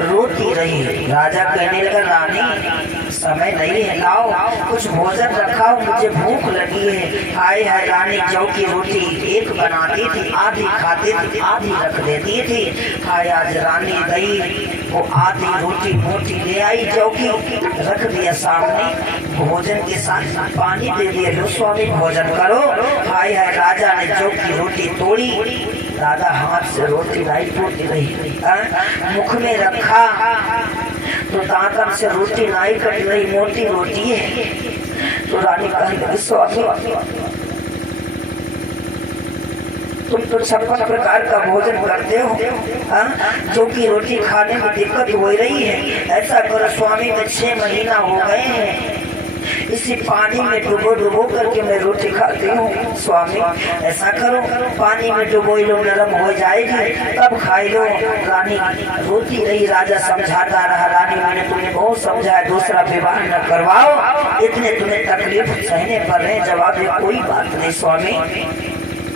रोती रही। राजा कहने लगा, रानी समय नहीं है, लाओ कुछ भोजन रखाओ, मुझे भूख लगी है। हाय हाय, रानी जौ की रोटी एक बनाती थी, आधी खाती थी, आधी रख देती थी। हाय, आज रानी गई, वो आधी रोटी मोटी ले आई, जौ की रख दिया सामने, भोजन के साथ पानी दे दिया, लो स्वामी भोजन करो। हाय हाय, राजा ने जौ की रोटी तोड़ी, दादा हाथ से रोटी लाई टूट रही, मुख में रखा तो दांतन से रोटी नहीं कट रही, मोटी रोटी है। तो रानी कही, स्वामी तुम तो 56 प्रकार का भोजन करते हो, जो कि रोटी खाने में दिक्कत हो रही है। ऐसा करो स्वामी, में 6 महीना हो गए हैं, इसी पानी में डुबो डुबो करके मैं रोटी खाती हूँ। स्वामी ऐसा करो, पानी में डुबो लो, नरम हो जाएगी, तब खाई लो। रानी रोती रही, राजा समझाता रहा, रानी मैंने तुम्हें बहुत समझाया, दूसरा विवाह न करवाओ, इतने तुम्हें तकलीफ सहने पर रहे। जवाब दिया, कोई बात नहीं स्वामी।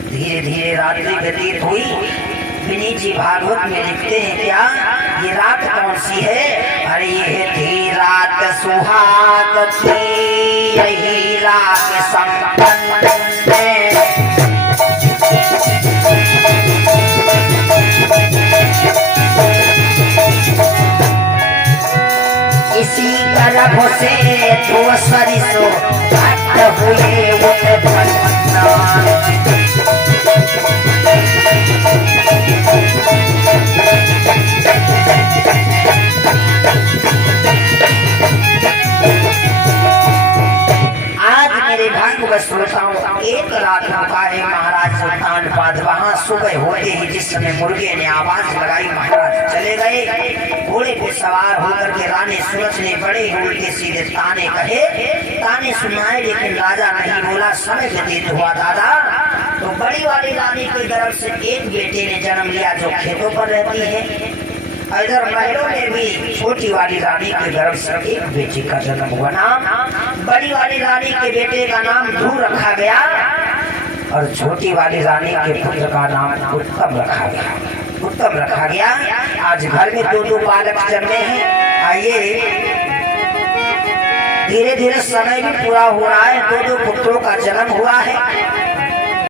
धीरे धीरे रात्रि व्यतीत हुई। विनीत जी भागवत में लिखते हैं, क्या ये रात कौन सी है? अरे ये थी रात सुहाग थी, यही रात संपन्न है। इसी गर्भ से 2 सरिसों हुए उत्पन्न। श्रोताओं, एक रात रुका है महाराज सुल्तान पाद। वहाँ सुबह होते ही जिस समय मुर्गे ने आवाज लगाई, महाराज चले गए। घोड़े पे सवार होकर के रानी सूरज ने बड़े उल्टे सीधे ताने कहे, ताने सुनाए, लेकिन राजा नहीं बोला। समय व्यतीत हुआ दादा, तो बड़ी वाली रानी की तरफ से एक बेटे ने जन्म लिया जो खेतों पर रहती है। इधर महलों में भी छोटी वाली रानी के गर्भ से एक बेटी का जन्म हुआ। नाम बड़ी वाली रानी के बेटे का नाम ध्रुव रखा गया और छोटी वाली रानी के पुत्र का नाम उत्तम रखा गया। उत्तम रखा गया। आज घर में दो दो बालक जन्मे हैं। आइए धीरे धीरे समय भी पूरा हो रहा है। दो दो पुत्रों का जन्म हुआ है।